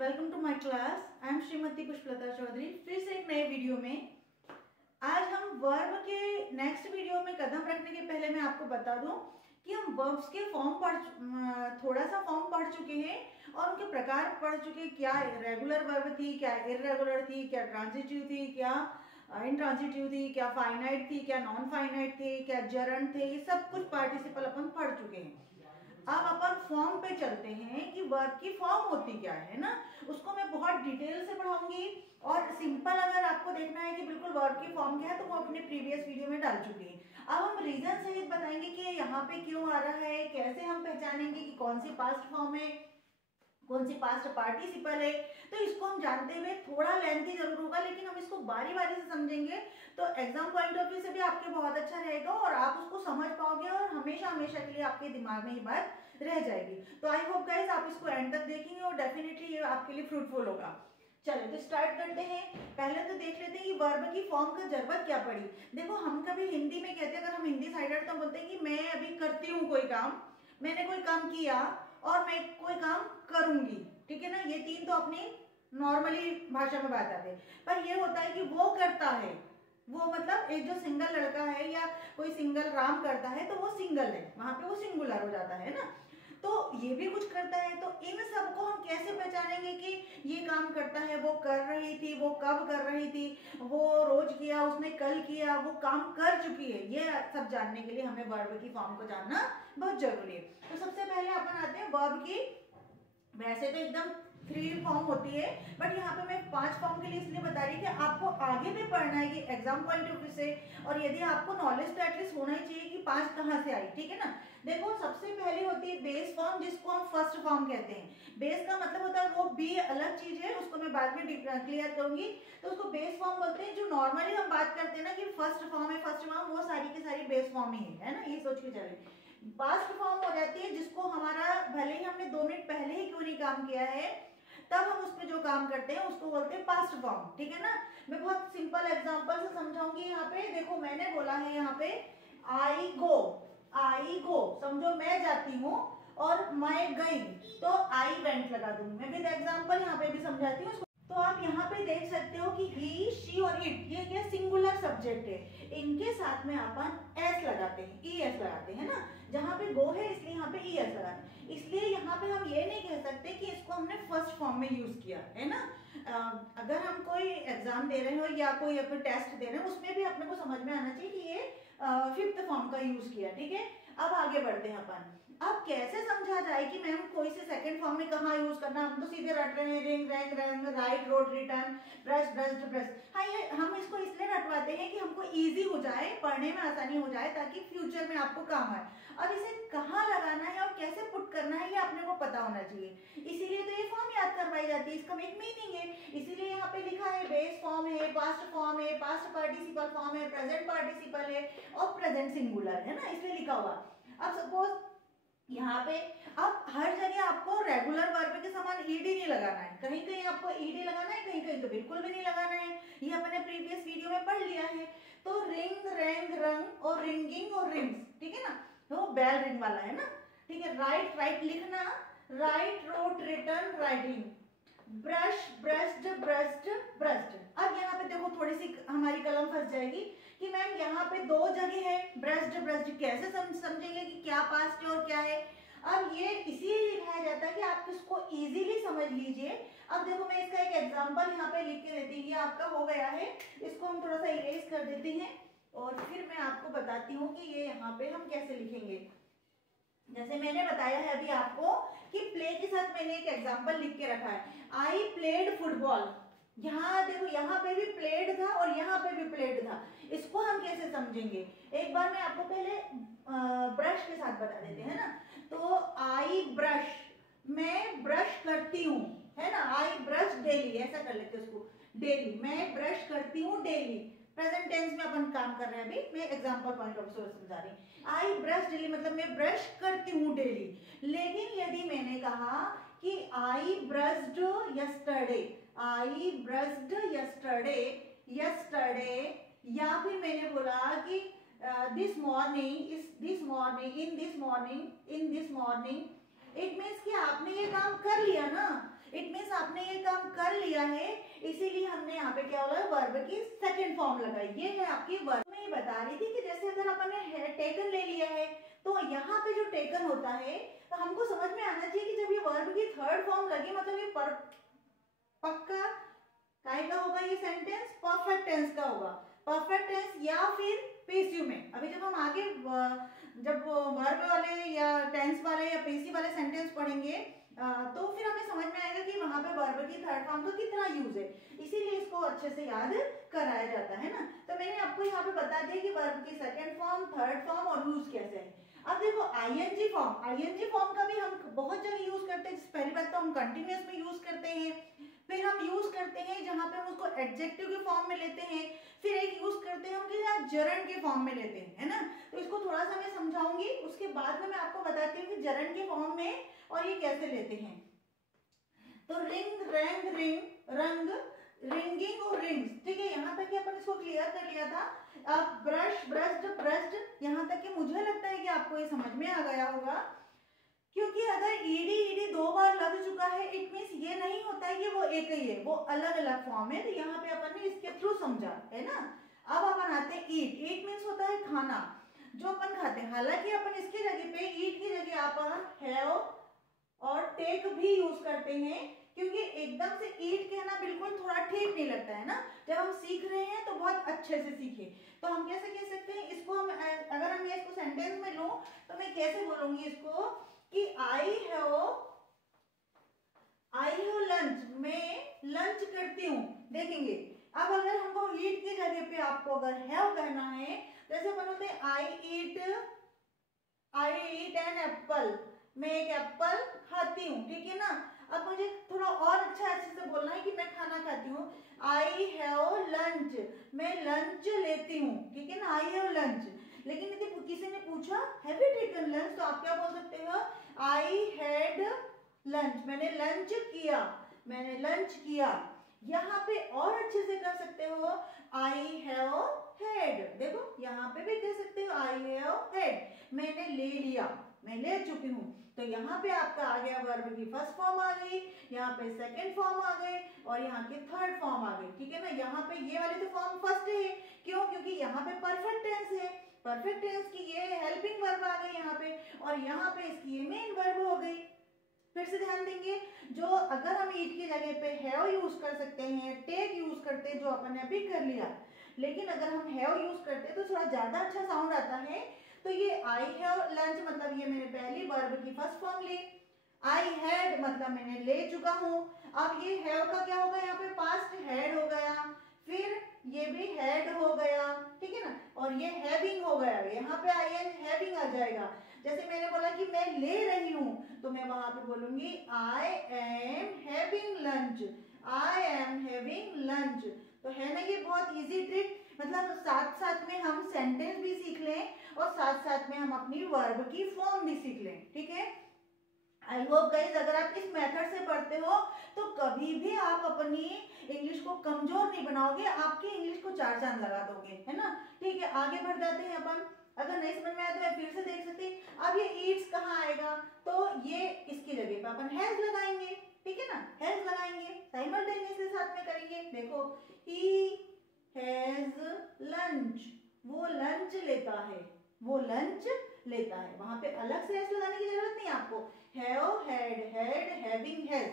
Welcome to my class. I am Shrimati Pushpalata Chaudhary. फिर से एक नए वीडियो में आज हम वर्ब के नेक्स्ट वीडियो में कदम रखने के पहले मैं आपको बता दूं कि हम वर्ब्स के थोड़ा सा फॉर्म पढ़ चुके हैं और उनके प्रकार पढ़ चुके हैं। क्या रेगुलर वर्ब थी, क्या इर्रेगुलर थी, क्या ट्रांजिटिव थी, क्या इंट्रांजिटिव थी, क्या फाइनाइट थी, क्या नॉन फाइनाइट थी, क्या जरंड थे, ये सब कुछ पार्टिसिपल अपन पढ़ चुके हैं। अब अपन फॉर्म पे चलते हैं कि वर्ब की फॉर्म होती क्या है ना, उसको मैं बहुत डिटेल से पढ़ाऊंगी। और सिंपल अगर आपको देखना है कि बिल्कुल वर्ब की फॉर्म क्या है तो वो अपने प्रीवियस वीडियो में डाल चुके हैं। अब हम रीजन सहित बताएंगे कि यहाँ पे क्यों आ रहा है, कैसे हम पहचानेंगे कि कौन सी पास्ट फॉर्म है, कौन सी पास्ट पार्टिसिपल है। तो इसको हम जानते हुए थोड़ा लेंथी जरूर होगा, लेकिन हम इसको बारी बारी से समझेंगे तो एग्जाम पॉइंट ऑफ व्यू से भी आपके बहुत अच्छा रहेगा और आप उसको समझ पाओगे और हमेशा हमेशा के लिए आपके दिमाग में ये बात रह जाएगी। तो आई होप गाइस आप इसको एंड तक देखेंगे और डेफिनेटली ये आपके लिए फ्रूटफुल होगा। चलो तो स्टार्ट करते हैं। पहले तो देख लेते हैं कि वर्ब की फॉर्म का जरूरत क्या पड़ी। देखो हम कभी हिंदी में कहते हैं, अगर हम हिंदी साइडर तो बोलते हैं कि मैं अभी करती हूँ कोई काम, मैंने कोई काम किया और मैं कोई काम करूंगी, ठीक है ना। ये तीन तो अपनी नॉर्मली भाषा में बात आते हैं। पर ये होता है कि वो करता है, वो मतलब एक जो सिंगल लड़का है या कोई सिंगल राम करता है तो वो सिंगल है, वहां पे वो सिंगुलर हो जाता है ना। तो ये भी कुछ करता है। तो इन सबको हम कैसे पहचानेंगे कि ये काम करता है, वो कर रही थी, वो कब कर रही थी, वो रोज किया, उसने कल किया, वो काम कर चुकी है। ये सब जानने के लिए हमें वर्ब की फॉर्म को जानना बहुत जरूरी है। तो सबसे पहले अपन आते हैं वर्ब की। वैसे तो एकदम 3 फॉर्म होती है, बट यहाँ पे मैं 5 फॉर्म के लिए इसलिए बता रही कि आपको आगे भी पढ़ना है कि एग्जाम पॉइंट ऑफ व्यू से, और यदि आपको नॉलेज तो एटलीस्ट होना ही चाहिए कि 5 कहाँ से आई, ठीक है ना। देखो सबसे पहले होती है बेस फॉर्म, जिसको हम फर्स्ट फॉर्म कहते हैं। बेस का मतलब होता है वो बी अलग चीज है, उसको मैं बाद में क्लियर करूंगी। तो उसको बेस फॉर्म बोलते हैं। जो नॉर्मली हम बात करते हैं ना कि फर्स्ट फॉर्म है, फर्स्ट फॉर्म, वो सारी की सारी बेस फॉर्म ही है ना, ये सोच के चले। पास्ट फॉर्म हो जाती है जिसको हमारा भले ही हमने 2 मिनट पहले ही क्यों नहीं काम किया है, तब हम उस पर जो काम करते हैं उसको बोलते हैं पास्ट फॉर्म, ठीक है ना। मैं बहुत सिंपल एग्जांपल से समझाऊंगी। यहाँ पे देखो मैंने बोला है यहाँ पे आई गो, आई गो समझो मैं जाती हूँ, और मैं गई तो आई वेंट लगा दूंगी। मैं विद एग्जांपल यहाँ पे भी समझाती हूँ। तो आप यहाँ पे देख सकते हो कि ही, शी और इट, ये क्या सिंगुलर सब्जेक्ट है, इनके साथ में अपन एस लगाते हैं, ई एस लगाते हैं ना। जहाँ पे गो है इसलिए यहाँ पे ई एस लगाते हैं। इसलिए यहाँ पे हम ये नहीं कह सकते कि इसको हमने फर्स्ट फॉर्म में यूज किया है ना। अगर हम कोई एग्जाम दे रहे हो या कोई अपन टेस्ट दे रहे हैं, उसमें भी अपने को समझ में आना चाहिए कि ये 5th फॉर्म का यूज किया, ठीक है। अब आगे बढ़ते हैं अपन। अब कैसे समझा जाए कि मैम कोई से सेकंड फॉर्म में कहाँ यूज करना। हम तो सीधे रट रहे हैं, ring wrong wrong, right road return, brush brushed brush. हाँ, ये हम इसको इसलिए रटवाते हैं कि हमको इजी हो जाए, पढ़ने में आसानी हो जाए, ताकि फ्यूचर में आपको काम आए। और इसे कहाँ लगाना है और कैसे पुट करना है ये अपने को पता होना चाहिए। इसीलिए तो ये फॉर्म याद करवाई जाती है, इसका एक मीनिंग है। इसीलिए यहाँ पे लिखा है बेस फॉर्म है, पास्ट फॉर्म है, पास्ट पार्टिसिपल फॉर्म है, प्रेजेंट पार्टिसिपल है और प्रेजेंट सिंगुलर है ना, इसलिए लिखा हुआ। अब सपोज यहाँ पे अब हर जगह आपको रेगुलर वर्ब के समान ईडी नहीं लगाना है, कहीं कहीं आपको ईडी लगाना है, कहीं कहीं तो बिल्कुल भी नहीं लगाना है। ये अपने प्रीवियस वीडियो में पढ़ लिया है। तो रिंग, रैंग, रंग और रिंगिंग और रिंग्स, ठीक है ना, तो बेल रिंग वाला है ना, ठीक है। राइट, राइट लिखना, write, wrote, written, writing, brush, brushed, brushed, brushed. अब यहाँ पे देखो थोड़ी सी हमारी कलम फंस जाएगी कि मैम यहाँ पे 2 जगह है, ब्रश्ड ब्रश्ड, कैसे समझेंगे कि क्या पास्ट है और क्या है। अब ये इसीलिए लिखाया जाता है कि आप इसको इजीली समझ लीजिए। अब देखो मैं इसका एक एग्जांपल यहाँ पे लिख के देती हूँ। ये आपका हो गया है, इसको हम थोड़ा सा इरेज कर देते हैं और फिर मैं आपको बताती हूँ कि ये यहाँ पे हम कैसे लिखेंगे। जैसे मैंने बताया है अभी आपको कि प्ले के साथ मैंने एक एग्जांपल लिख के रखा है, आई प्लेड फुटबॉल। यहाँ देखो यहाँ पे भी प्लेड था और यहाँ पे भी प्लेड था। इसको हम कैसे समझेंगे, एक बार मैं आपको पहले ब्रश के साथ बता देते हैं ना। तो आई ब्रश, मैं ब्रश करती हूँ, है ना। आई ब्रश डेली, ऐसा कर लेते हैं उसको, डेली, मैं ब्रश करती हूँ डेली। प्रेजेंट टेंस में अपन काम कर रहे हैं, अभी मैं एग्जांपल पॉइंट ऑफ व्यू समझा रही हूँ। आई ब्रश डेली मतलब मैं ब्रश करती हूँ डेली। लेकिन यदि मैंने कहा कि आई ब्रश्ड यस्टरडे, आई ब्रश्ड यस्टरडे, यस्टरडे, या फिर मैंने बोला कि दिस मॉर्निंग, इस this morning, in this morning, in this morning, it means कि आपने ये काम कर लिया ना। इट मीन्स आपने ये कर लिया है, इसीलिए हमने यहाँ पे क्या बोला, वर्ब की सेकंड फॉर्म लगाई। ये है आपकी वर्ब। मैं ये बता रही थी कि जैसे अगर अपन ने टेकन ले लिया है तो यहाँ पे जो टेकन होता है तो हमको समझ में आना चाहिए कि जब ये वर्ब की थर्ड फॉर्म लगी मतलब ये पक्का काय का होगा, ये सेंटेंस परफेक्ट टेंस का होगा, परफेक्ट टेंस या फिर पेसिव में। अभी जब हम आगे जब वर्ब वाले या टेंस वाले या पेसिव वाले सेंटेंस पढ़ेंगे तो फिर हमें समझ में आएगा कि वहां पे वर्ब की थर्ड फॉर्म का कितना यूज है, इसीलिए इसको अच्छे से याद कराया जाता है ना। तो मैंने आपको यहाँ पे बता दिया कि वर्ब की सेकंड फॉर्म, थर्ड फॉर्म और यूज कैसे है। अब देखो आईएनजी फॉर्म, आईएनजी फॉर्म का भी हम बहुत जगह यूज करते हैं। पहली बात तो हम कंटिन्यूअस में यूज करते हैं, फिर हम यूज करते हैं जहां पे हम उसको एडजेक्टिव के फॉर्म में लेते हैं, फिर एक यूज करते हैं हम कि जरन के फॉर्म में लेते हैं, है ना। तो इसको थोड़ा सा मैं समझाऊंगी, उसके बाद में मैं आपको बताती हूँ कि जरन के फॉर्म में और ये कैसे लेते हैं। तो रिंग, रैंग, रिंग, रंग, रिंगिंग और रिंग्स, ठीक है। यहाँ तक कि अपन इसको क्लियर कर लिया था। अब ब्रश, ब्रश्ड, ब्रश्ड, यहाँ तक कि मुझे लगता है कि आपको ये समझ में आ गया होगा, क्योंकि अगर ईडी ईडी दो बार लग चुका है इट मींस ये नहीं होता है कि वो एक ही है, वो अलग अलग फॉर्म है। तो यहाँ पे अपन ने इसके थ्रू समझा है ना। अब अपन आते हैं ईट। ईट मींस होता है खाना, जो अपन खाते हैं। हालांकि अपन इसकी जगह पे ईट की जगह अपन हैव और टेक भी यूज करते हैं, क्योंकि एकदम से ईट कहना बिल्कुल थोड़ा ठीक नहीं लगता है ना। जब हम सीख रहे हैं तो बहुत अच्छे से सीखे। तो हम कैसे कह सकते हैं इसको, हम अगर हम इसको सेंटेंस में लूं तो मैं कैसे बोलूंगी इसको कि आई हैव लंच, मैं लंच करती हूँ। देखेंगे अब अगर हमको ईट की जगह पे आपको अगर हैव कहना है, जैसे अपन बोलते हैं आई ईट एन एप्पल, मैं एक एप्पल खाती हूँ, ठीक है ना। अब मुझे थोड़ा और अच्छे से बोलना है कि मैं खाना खाती हूँ। आई हैव लंच, मैं लंच लेती हूँ, ठीक है ना, आई हैव लंच। लेकिन यदि किसी ने पूछा हैव यू टेकन लंच, तो आप क्या बोल सकते हो, आई हैड लंच, मैंने लंच किया, मैंने लंच किया। यहाँ पे और अच्छे से कर सकते हो आई हैव हैड, देखो यहाँ पे भी कह सकते हो आई हैव हैड, मैंने ले लिया, मैं ले चुकी हूँ। तो यहाँ पे आपका आ गया वर्ब की फर्स्ट फॉर्म आ गई, यहाँ पे सेकंड फॉर्म आ गई और यहाँ की थर्ड फॉर्म आ गई, ठीक है ना। यहाँ पे ये वाली तो फॉर्म फर्स्ट है, क्यों, क्योंकि यहाँ पे परफेक्ट टेंस है, परफेक्ट टेंस की ये हेल्पिंग वर्ब आ गई यहाँ पे, और यहाँ पे इसकी ये मेन वर्ब हो गई। फिर से ध्यान देंगे, जो अगर हम ईट की जगह पे हैव यूज कर सकते हैं, टेक यूज करते हैं, जो अपन ने अभी कर लिया, लेकिन अगर हम हैव यूज करते हैं तो थोड़ा ज्यादा अच्छा साउंड आता है। तो ये आई हैव लंच मतलब ये मैंने पहली वर्ब की फर्स्ट फॉर्म ली, आई हैड मतलब मैंने ले चुका हूँ। अब ये हैव का क्या होगा, यहाँ पे पास्ट हैड हो गया, फिर ये भी हैड हो गया, ठीक है ना, और ये हैविंग हो गया, यहाँ पे आई एन हैविंग आ जाएगा। जैसे मैंने बोला कि मैं ले रही हूँ, तो मैं वहां पे बोलूंगी I am having lunch, I am having lunch. तो है ना ये बहुत इजी ट्रिक, मतलब साथ साथ में हम सेंटेंस भी सीख लें और साथ साथ में हम अपनी वर्ब की फॉर्म भी सीख लें, ठीक है। आई होप गाइज अगर आप इस मेथड से पढ़ते हो तो कभी भी आप अपनी इंग्लिश को कमजोर नहीं बनाओगे, आपकी इंग्लिश को चार चांद लगा दोगे, है ना। ठीक है, आगे बढ़ जाते हैं अपन। अगर नहीं समझ में आया तो मैं फिर से देख सकती। अब ये ईट्स कहाँ आएगा, तो ये इसकी जगह पे अपन हैज लगाएंगे, ठीक है ना, हैज लगाएंगे, साइमल्टेनियसली साथ में करेंगे। देखो ही हैज लंच, वो लंच लेता है, वो लंच लेता है, वहां पे अलग से हैज लगाने की जरूरत नहीं आपको। Have, had, had, having, has,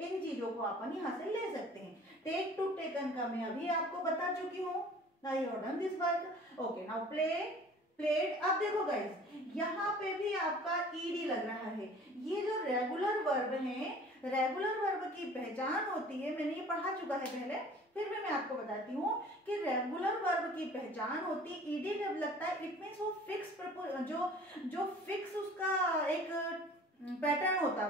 इन चीजों को अपन यहाँ से ले सकते हैं। टेक टू टेकन का मैं अभी आपको बता चुकी हूँ, I have done this work. Okay, now play, played. अब देखो गाइस यहाँ पे भी आपका ईडी लग रहा है। ये जो रेगुलर वर्ब है, रेगुलर वर्ब की पहचान होती है, मैंने ये पढ़ा चुका है पहले, फिर भी मैं आपको बताती हूँ कि रेगुलर वर्ब की पहचान होती है ईडी जब लगता है, इट मींस वो फिक्स जो फिक्स उसका एक पैटर्न होता,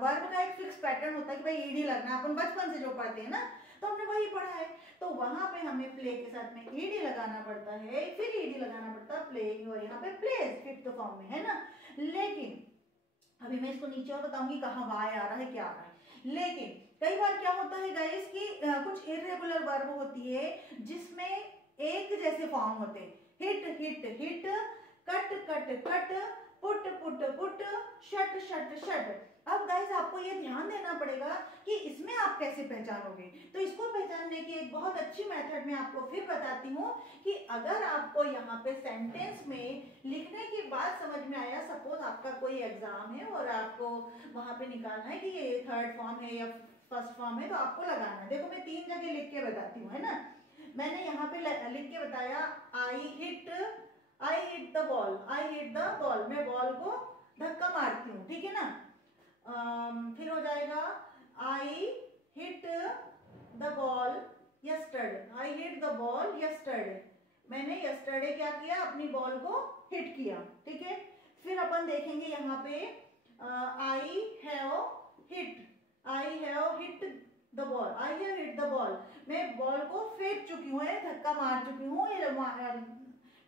वर्ब का एक फिक्स पैटर्न होता है कि भाई ईडी लगना, अपन बचपन से जो पढ़ते हैं ना, तो हमने वही पढ़ा है। तो वहां पे हमें प्ले के साथ में ईडी लगाना पड़ता है, फिर ईडी लगाना पड़ता है प्लेइंग, और यहाँ पे प्लेज फिफ्थ फॉर्म में, है ना। लेकिन अभी मैं इसको नीचे और बताऊंगी कहाँ वाई आ रहा है, क्या आ रहा है। लेकिन कई बार क्या होता है गाइस कि कुछ इरेगुलर वर्ब होती है जिसमें एक जैसे फॉर्म होते हैं, hit hit hit, cut cut cut, put put put, shut shut shut. अब गाइस आपको ये ध्यान देना पड़ेगा कि इसमें आपको कैसे पहचानोगे? तो इसको पहचानने की एक बहुत अच्छी मेथड मैं आपको फिर बताती हूँ कि अगर आपको यहाँ पे सेंटेंस में लिखने के बाद समझ में आया, सपोज आपका कोई एग्जाम है और आपको वहां पे निकालना है कि ये थर्ड फॉर्म है या फर्स्ट फॉर्म है, तो आपको लगाना है। देखो मैं 3 जगह लिख के बताती हूँ, है ना। मैंने यहाँ पे लिख के बताया I hit the ball, I hit the ball, मैं बॉल को धक्का मारती हूँ, ठीक है ना। फिर हो जाएगा I hit the ball yesterday, I hit the ball yesterday, मैंने यस्टरडे क्या किया, अपनी बॉल को हिट किया, ठीक है। फिर अपन देखेंगे यहाँ पे I have hit the ball, I have hit the ball, मैं बॉल को फेंक चुकी हूँ, धक्का मार चुकी हूँ।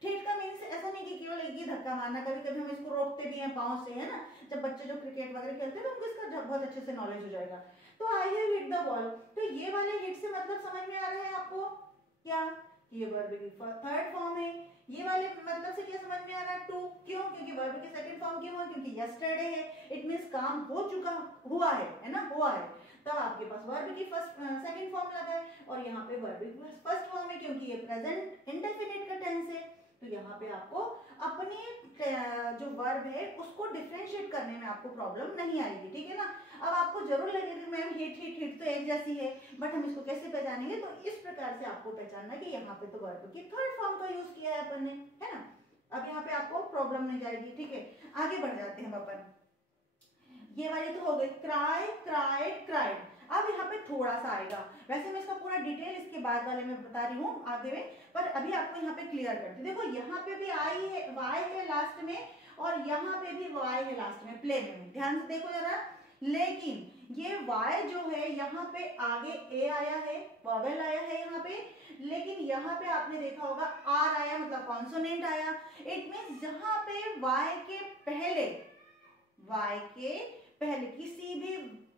हिट का मीन्स ऐसा नहीं कि केवल एक ही धक्का मारना, कभी कभी हम इसको रोकते भी हैं पाँव से, है ना। जब बच्चे जो क्रिकेट वगैरह खेलते हैं तो उनको इसका बहुत अच्छे से नॉलेज हो जाएगा। तो I have hit the ball, तो ये वाले हिट से मतलब समझ में आ रहा है आपको क्या, ये वर्ब की थर्ड फॉर्म है। ये वाले मतलब से क्या समझ में आ रहा है, टू, क्यों, क्योंकि वर्ब की सेकंड फॉर्म क्यों है, क्योंकि यस्टरडे है, इट मींस काम हो चुका, हुआ है ना, हुआ है। तब आपके पास वर्ब की सेकंड फॉर्म लगा है, और यहाँ पे वर्ब की फर्स्ट फॉर्म है क्योंकि ये प्रेजेंट इंडेफिनिट का टेंस है। तो यहाँ पे आपको अपनी जो वर्ब है उसको डिफरेंशिएट करने में आपको प्रॉब्लम नहीं आएगी, ठीक है ना। अब आपको जरूर लगेगा कि मैम हिट तो एक जैसी है, बट हम इसको कैसे पहचानेंगे? तो इस प्रकार से आपको पहचानना कि यहाँ पे तो वर्ब की थर्ड फॉर्म का यूज किया है अपन ने, है ना। अब यहाँ पे आपको प्रॉब्लम नहीं जाएगी, ठीक है। आगे बढ़ जाते हैं अपन। ये वाली तो हो गई, क्राई, क्राइड, क्राइड। अब यहाँ पे थोड़ा सा आएगा, वैसे मैं इसका पूरा डिटेल इसके बाद वाले में बता रही हूँ आगे में, पर अभी आपको यहाँ पे क्लियर करती। देखो यहाँ पे भी आई है, वाई है लास्ट में, और यहाँ पे भी वाई है लास्ट में, प्ले में, ध्यान से देखो जरा। लेकिन ये वाई जो है यहाँ पे आगे ए आया है, वॉवेल आया है यहाँ पे, लेकिन यहाँ पे आपने देखा होगा आर आया, मतलब कॉन्सोनेंट आया। इट मीन्स जहाँ पे वाई के पहले किसी भी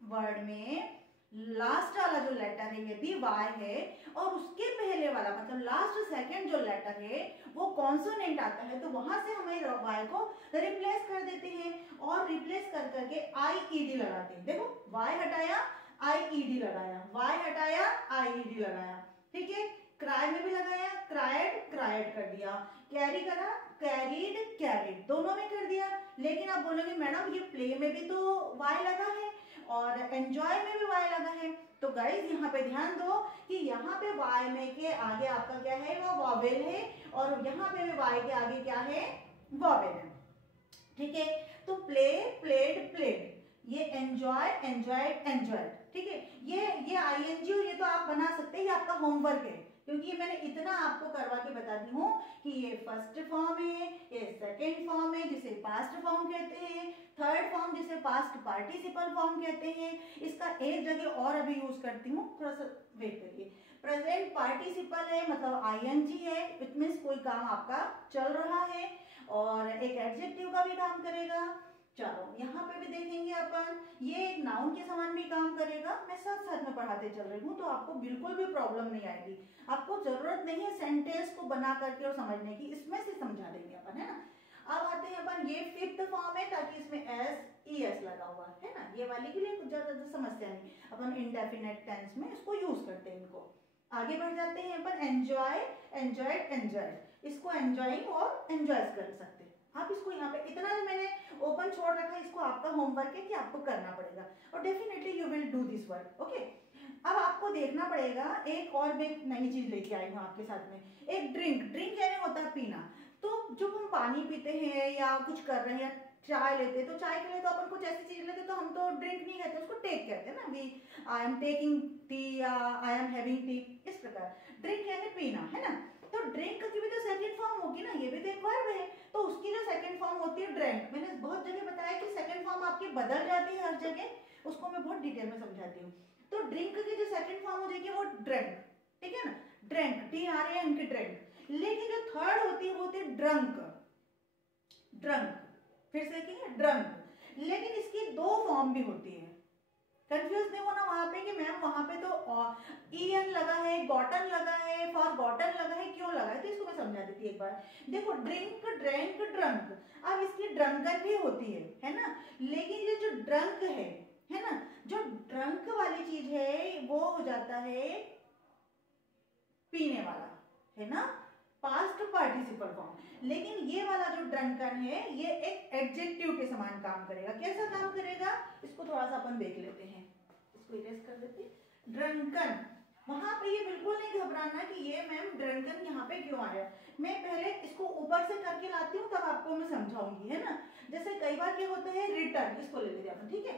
वर्ड में लास्ट वाला जो लेटर है यदि वाई है, और उसके पहले वाला मतलब लास्ट सेकंड जो लेटर है वो कॉन्सोनेंट आता है, तो वहां से हमें वाई को रिप्लेस कर देते हैं, और रिप्लेस कर करके आई ईडी लगाते हैं। देखो वाई हटाया, आई ईडी लगाया, वाई हटाया, आई ईडी लगाया, ठीक है। क्राई में भी लगाया, क्राइड, क्राइड कर दिया, कैरी करा, कैरीड, कैरीड, दोनों में कर दिया। लेकिन आप बोलोगे मैडम ये प्ले में भी तो वाई लगा है और एंजॉय में भी वाई लगा है। तो गाइज यहाँ पे ध्यान दो कि यहाँ पे वाई में के आगे आपका क्या है, वो वॉवेल है, और यहाँ पे भी वाई के आगे क्या है, वॉवेल है, ठीक है। तो प्ले, प्लेड, प्लेड, ये एंजॉय, एंजॉयड, एंजॉयड, ठीक है। ये आईएनजी और ये तो आप बना सकते हैं, ये आपका होमवर्क है, क्योंकि ये मैंने इतना आपको करवा के बताती हूँ कि ये फर्स्ट फॉर्म है, ये सेकंड फॉर्म है जिसे पास्ट फॉर्म कहते हैं, थर्ड फॉर्म जिसे पास्ट पार्टिसिपल फॉर्म कहते हैं। इसका एक जगह और अभी यूज करती हूँ, थोड़ा सा वेट करिए। प्रेजेंट पार्टिसिपल है, मतलब आईएनजी है, इट मींस कोई काम आपका चल रहा है, और एक एडजेक्टिव का भी काम करेगा। चलो यहाँ पे भी देखेंगे अपन, ये एक नाउन के समान भी काम करेगा। मैं साथ साथ में पढ़ाते चल रही हूँ, तो आपको बिल्कुल भी प्रॉब्लम नहीं आएगी। आपको जरूरत नहीं है सेंटेंस को बना करके और समझने की, इसमें से समझा देंगे अपन, है ना। अब आते हैं अपन, ये फिफ्थ फॉर्म है ताकि इसमें एस ई एस लगा हुआ है ना, ये वाली के लिए कुछ ज्यादा समस्या नहीं, अपन इंडेफिनेट टेंस में इसको यूज करते हैं इनको। आगे बढ़ जाते हैं अपन, एंजॉय, एंजॉयड, एंजॉयड, इसको एंजॉइंग और एंजॉय कर सकते हैं आप। इसको यहाँ पे इतना जो मैंने ओपन छोड़ रखा है, इसको आपका होमवर्क है कि आपको करना पड़ेगा, और definitely you will do this work, okay. अब आपको देखना पड़ेगा, एक और मैं नई चीज लेके आई हूँ आपके साथ में, एक ड्रिंक यानी होता है पीना। तो जब हम पानी पीते हैं या कुछ कर रहे हैं, चाय लेते हैं, तो चाय के लिए तो अपन कुछ ऐसी चीज लेते हैं, तो हम तो ड्रिंक नहीं कहते, उसको टेक कहते हैं ना, we I am taking tea या आई एम हैविंग टी, इस प्रकार ड्रिंक यानी पीना, है ना। तो ड्रिंक की भी तो सेकंड फॉर्म होगी ना, ये भी तो एक वर्ब है, तो उसकी जो सेकंड फॉर्म होती है ड्रैंक। मैंने बहुत जगह बताया कि सेकंड फॉर्म आपकी बदल जाती है हर जगह, उसको मैं बहुत डिटेल में समझाती हूँ। तो ड्रिंक की जो सेकंड फॉर्म हो जाएगी वो ड्रैंक, ठीक है ना, ड्रैंक, DRANK, ड्रैंक। लेकिन जो थर्ड होती है वो होती है ड्रंक, ड्रंक, फिर से देखेंगे ड्रंक। लेकिन इसकी दो फॉर्म भी होती है, कंफ्यूज नहीं होना वहां पे कि मैम वहां पे तो EN लगा है, गॉटन लगा है, फॉर गॉटन लगा है, क्यों लगा है, तो इसको मैं समझा देती एक बार। देखो ड्रिंक, ड्रैंक, ड्रंक, अब इसकी ड्रंकन भी होती है ना। लेकिन ये जो ड्रंक है ना, जो ड्रंक वाली चीज है वो हो जाता है पीने वाला, है ना, पास्ट पार्टिसिपल फॉर्म। लेकिन ये वाला जो ड्रंकन है ये एक एडजेक्टिव के समान काम करेगा। कैसा काम करेगा इसको थोड़ा सा अपन देख लेते हैं, इसको इरेज कर देते हैं। ड्रंकन, वहां पे ये बिल्कुल नहीं घबराना कि ये मैम ड्रंकन यहाँ पे क्यों आया। मैं पहले इसको ऊपर से करके लाती हूँ तब आपको मैं समझाऊंगी, है ना। जैसे कई बार क्या होता है, रिटर्न, इसको ले लेते हैं, ठीक है,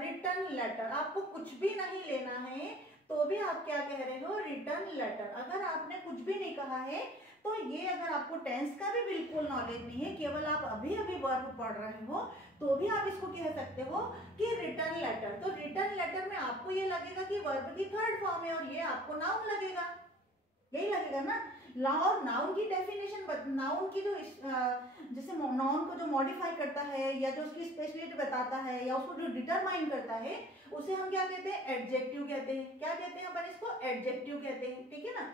रिटर्न लेटर, आपको कुछ भी नहीं लेना है तो भी आप क्या कह रहे हो, रिटर्न लेटर। अगर आपने कुछ भी नहीं कहा है तो ये, अगर आपको टेंस का भी बिल्कुल नॉलेज नहीं है, केवल आप अभी अभी वर्ब पढ़ रहे हो, तो भी आप इसको कह सकते हो कि रिटर्न लेटर। तो रिटर्न लेटर में आपको ये लगेगा कि वर्ब की थर्ड फॉर्म है और ये आपको नाउन लगेगा, यही लगेगा ना। और नाउन की डेफिनेशन, नाउन की जो जैसे नाउन को जो मॉडिफाई करता है या जो उसकी स्पेशलिटी बताता है या उसको जो डिटरमाइन करता है, उसे हम क्या कहते हैं, एडजेक्टिव कहते हैं। क्या कहते हैं अपन इसको, एडजेक्टिव कहते हैं, ठीक है ना।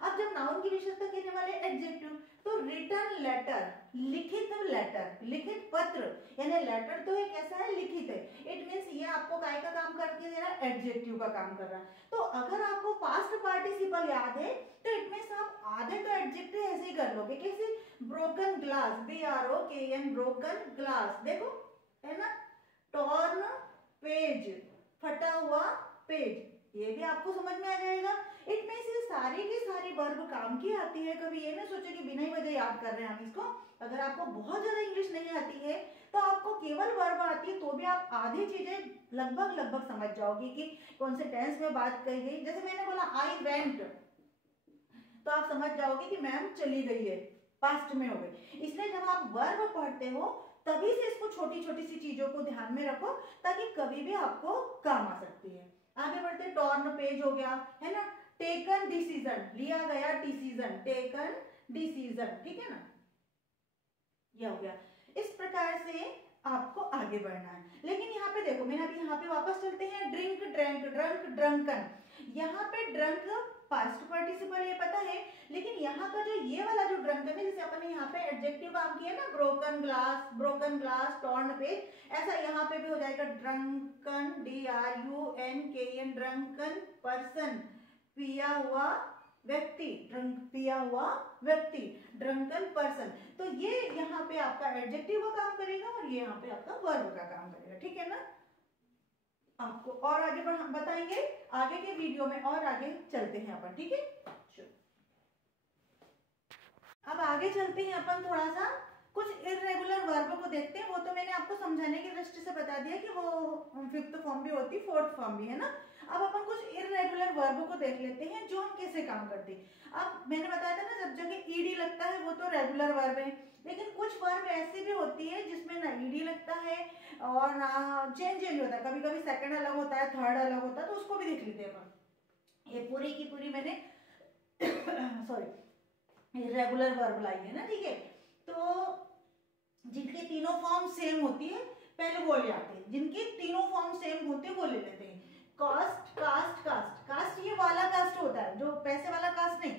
अब जब नाउन की विशेषता कहने वाले एडजेक्टिव, तो रिटर्न लेटर, लिखित लेटर, लिखित पत्र, यानी लेटर तो एक ऐसा है, लिखित है, इट मींस ये आपको काय का काम करके दे रहा है, एडजेक्टिव का काम कर रहा है। तो अगर आपको पास्ट पार्टिसिपल याद है तो इट मींस आप आधे तो एडजेक्टिव ऐसे ही कर लोगे। कैसे, broken glass, BROKN, broken glass, देखो, है ना, टॉर्न पेज, फटा हुआ पेज, ये भी आपको समझ में आ जाएगा। इट मींस ये सारी की सारी वर्ब काम की आती है। कभी ये ना सोचो कि बिना ही वजह याद कर रहे हैं हम इसको। अगर आपको बहुत ज्यादा इंग्लिश नहीं आती है तो आपको केवल वर्ब आती है तो भी आप आधी चीजें लगभग समझ जाओगे कि कौन से टेंस में बात कही गई। जैसे मैंने बोला आई वेंट, तो आप समझ जाओगे कि मैम चली गई है, पास्ट में हो गई। इसलिए जब आप वर्ब पढ़ते हो तभी से इसको छोटी छोटी सी चीजों को ध्यान में रखो ताकि कभी भी आपको काम आ सकती है। आगे बढ़ते, टॉर्न पेज हो गया, है ना, टेकन डिसीजन, लिया गया डिसीजन, टेकन डिसीजन, ठीक है ना, ये हो गया। इस प्रकार से आपको आगे बढ़ना है। लेकिन यहाँ पे देखो, मैंने अभी यहाँ पे वापस चलते हैं, ड्रिंक, ड्रैंक, ड्रंक, ड्रंकन। यहाँ पे ड्रंक पास्ट पार्टिसिपल ये पता है, लेकिन यहाँ का जो ये वाला जो ड्रंकन है, जैसे अपन ने यहाँ पे एडजेक्टिव काम किया ना, ब्रोकन ग्लास, टॉर्न पेज, ऐसा यहाँ पे भी हो जाएगा, ड्रंकन, DRUNKN, ड्रंकन पर्सन, पिया हुआ व्यक्ति, पिया हुआ व्यक्ति, ड्रंकन पर्सन। तो ये यहाँ पे आपका एडजेक्टिव का काम करेगा और ये यहाँ पे आपका वर्ब का काम करेगा, ठीक है ना। आपको और आगे बताएंगे आगे के वीडियो में, और आगे चलते हैं अपन, ठीक है। अब आगे चलते हैं अपन, थोड़ा सा कुछ इरेगुलर वर्ब को देखते हैं। वो तो मैंने आपको समझाने की दृष्टि से बता दिया कि वो फिफ्थ फॉर्म भी होती, फोर्थ फॉर्म भी, है ना। अब अपन कुछ इरेगुलर वर्ब को देख लेते हैं जो हम कैसे काम करते हैं। अब मैंने बताया था ना, जब जगह ईडी लगता है वो तो रेगुलर वर्ब है, लेकिन कुछ वर्ब ऐसी भी होती है जिसमें ना ईडी लगता है और ना चेंज होता है, कभी कभी सेकंड अलग होता है, थर्ड अलग होता है, तो उसको भी देख लेते हैं अपन। ये पूरी की पूरी मैंने सॉरी रेगुलर वर्ब लाई है ना, ठीक है। तो जिनकी तीनों फॉर्म सेम होती है पहले वो ले आते हैं, जिनकी तीनों फॉर्म सेम होते हैं वो ले लेते हैं। कास्ट, कास्ट, कास्ट, कास्ट ये वाला कास्ट होता है, जो पैसे वाला कास्ट नहीं,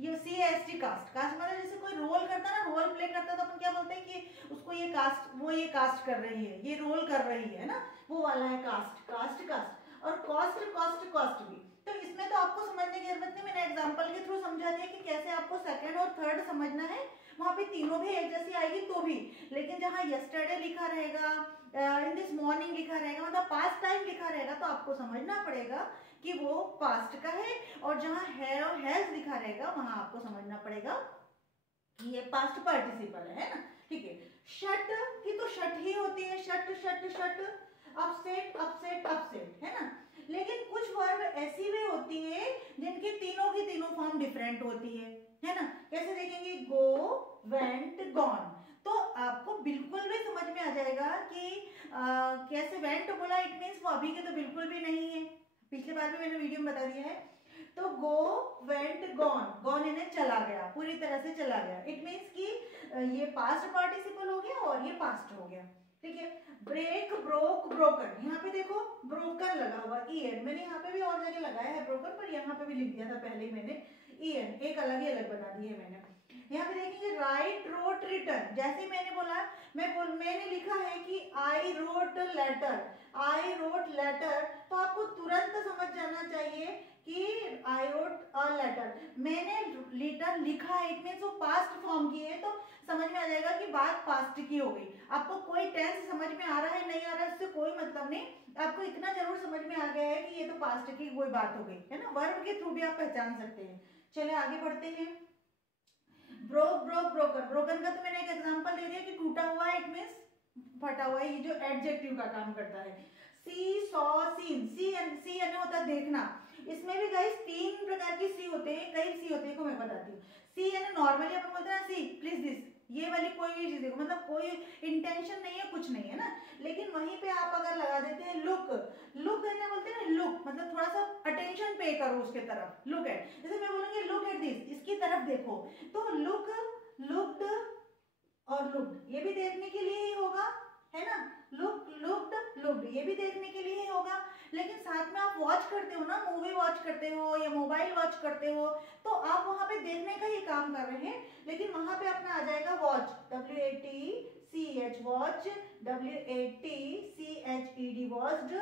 ये CAST कास्ट। कास्ट मतलब जैसे कोई रोल करता है ना, रोल प्ले करता है, तो अपन क्या बोलते हैं कि उसको ये कास्ट, वो ये कास्ट कर रही है, ये रोल कर रही है ना, वो वाला है कास्ट, कास्ट, कास्ट। और कॉस्ट, कॉस्ट, कॉस्ट भी। तो इसमें तो आपको समझने की जरूरत नहीं, मैंने एग्जांपल के थ्रू समझा दिया कि कैसे आपको सेकंड और थर्ड समझना है। वहां पे तीनों भी एक जैसी आएगी तो भी, लेकिन जहां यस्टरडे लिखा रहेगा, इन दिस मॉर्निंग लिखा रहेगा, मतलब पास्ट टाइम लिखा रहेगा, तो आपको समझना पड़ेगा कि वो पास्ट का है। और जहां है और हैज लिखा रहेगा वहां आपको समझना पड़ेगा कि ये पास्ट पार्टिसिपल है ना, ठीक है। शट की तो शट ही होती है, shut shut shut, upset upset upset, है ना। लेकिन कुछ वर्ब ऐसी भी होती है जिनकी तीनों की तीनों फॉर्म डिफरेंट होती है ना। कैसे देखेंगे, गो, वेंट, गॉन। तो आपको बिल्कुल भी समझ में आ जाएगा कि कैसे वेंट बोला, इट मींस वो अभी के तो बिल्कुल भी नहीं है, पिछले बार भी मैंने वीडियो में बता दिया है। तो गो, वेंट, गॉन, गॉन यानी चला गया, पूरी तरह से चला गया, इट मींस कि ये पास्ट पार्टिसिपल हो गया और ये पास्ट हो गया, ठीक है। ब्रेक, ब्रोक, ब्रोकन, यहाँ पे देखो ब्रोकन लगा हुआ, EN, मैंने यहाँ पे भी और जगह लगाया है ब्रोकन, पर यहाँ पे भी लिख दिया था पहले ही मैंने, EN एक अलग ही अलग बना दी है मैंने। यहाँ पे देखेंगे राइट, रोट, रिटर्न, जैसे मैंने बोला, मैंने लिखा है कि I wrote letter, I wrote letter, तो आपको तुरंत समझ जाना चाहिए लेटर, मैंने लेटर लिखा है, इट मीन्स वो पास्ट फॉर्म की है, तो समझ में आ जाएगा कि बात पास्ट की हो गई। आपको कोई टेंस समझ में आ रहा है नहीं आ रहा है इससे कोई मतलब नहीं, आपको इतना जरूर समझ में आ गया है कि ये तो पास्ट की कोई बात हो गई है ना। वर्ब के थ्रू भी आप पहचान सकते हैं। चलिए आगे बढ़ते हैं। ब्रोक ब्रोक ब्रोकन, ब्रोकन का तो मैंने एक एग्जांपल दे दिया कि टूटा हुआ है, इट मीन्स फटा हुआ है, ये जो एडजेक्टिव का काम करता है। सी सॉ सीन, सी यानी होता है देखना। इसमें भी गाइस 3 प्रकार की सी होते हैं, कई सी होते हैं को मैं बताती हूँ। सी यानी नॉर्मली अपन बोलते हैं ना सी प्लीज दिस, ये वाली कोई भी चीज देखो, मतलब कोई इंटेंशन नहीं है, कुछ नहीं है ना। लेकिन वहीं पे आप अगर लगा देते हैं लुक, लुक यानी बोलते हैं ना लुक, मतलब थोड़ा सा अटेंशन पे करो उसके तरफ, लुक एट, जैसे मैं बोलूंगी लुक एट दिस, इसकी तरफ देखो, तो लुक, लुक्ड और लुक्ड ये भी देखने के लिए ही होगा, है ना। लुक, लुक्ड, लुक्ड ये भी देखने के लिए ही होगा। लेकिन साथ में आप वॉच करते हो ना, मूवी वॉच करते हो या मोबाइल वॉच करते हो, तो आप वहां पे देखने का ही काम कर रहे हैं, लेकिन वहां पे अपना आ जाएगा watch, WATCH watch, WATCHED watched,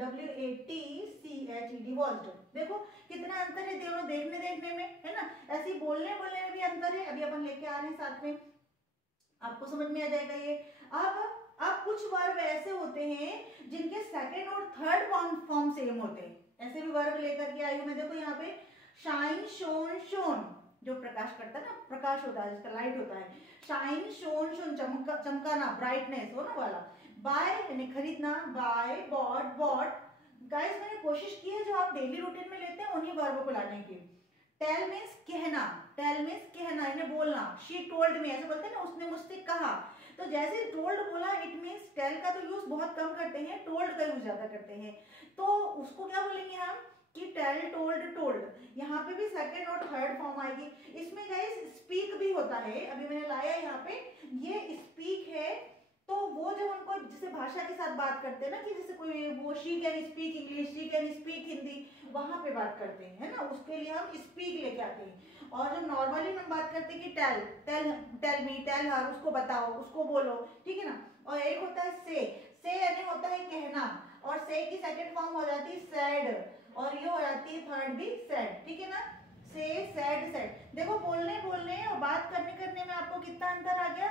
WATCHED watched. देखो कितना अंतर है दोनों देखने में, है ना। ऐसे बोलने में भी अंतर है, अभी अपन लेके आ रहे हैं साथ में, आपको समझ में आ जाएगा ये। अब कुछ वर्ब ऐसे होते हैं जिनके सेकंड और थर्ड फॉर्म सेम होते हैं। ऐसे भी वर्ब लेकर के आई हूं मैं, देखो यहाँ पे शाइन, शोन, शोन, जो प्रकाश करता है ना, प्रकाश होता है जिसका लाइट होता है, शाइन, शोन, शोन चमकाना, ब्राइटनेस हो ना वाला। बाय यानी खरीदना, बाय, बॉट, बॉट। गाइस मैंने कोशिश की है जो आप डेली रूटीन में लेते हैं उन्हीं वर्ब को लाने की। टेल मीन्स कहना, टेल मीन्स कहना यानी बोलना। शी टोल्ड मी, ऐसे बोलते हैं ना, उसने मुझसे कहा। तो जैसे टोल्ड बोला, इट मीन्स टेल का तो यूज बहुत कम करते हैं, टोल्ड का यूज ज्यादा करते हैं। तो उसको क्या बोलेंगे हम कि टेल, टोल्ड, टोल्ड। यहाँ पे भी सेकंड और थर्ड फॉर्म आएगी। इसमें गाइस स्पीक भी होता है, अभी मैंने लाया यहाँ पे, ये स्पीक है। तो वो जब उनको जैसे भाषा के साथ बात करते हैं ना, कि जैसे कोई वो she can speak English, she can speak Hindi, वहां पे बात करते हैं, है ना, उसके लिए हम स्पीक लेके आते हैं। और जब नॉर्मली हम बात करते हैं कि tell, tell, tell me, tell her, उसको बताओ, उसको बोलो, ठीक है ना। और एक होता है से यानी होता है कहना, और से की सेकंड फॉर्म हो जाती है सैड, और ये हो जाती है थर्ड भी सैड, ठीक है ना। से, सैड, सैड। देखो बोलने और बात करने में आपको कितना अंतर आ गया।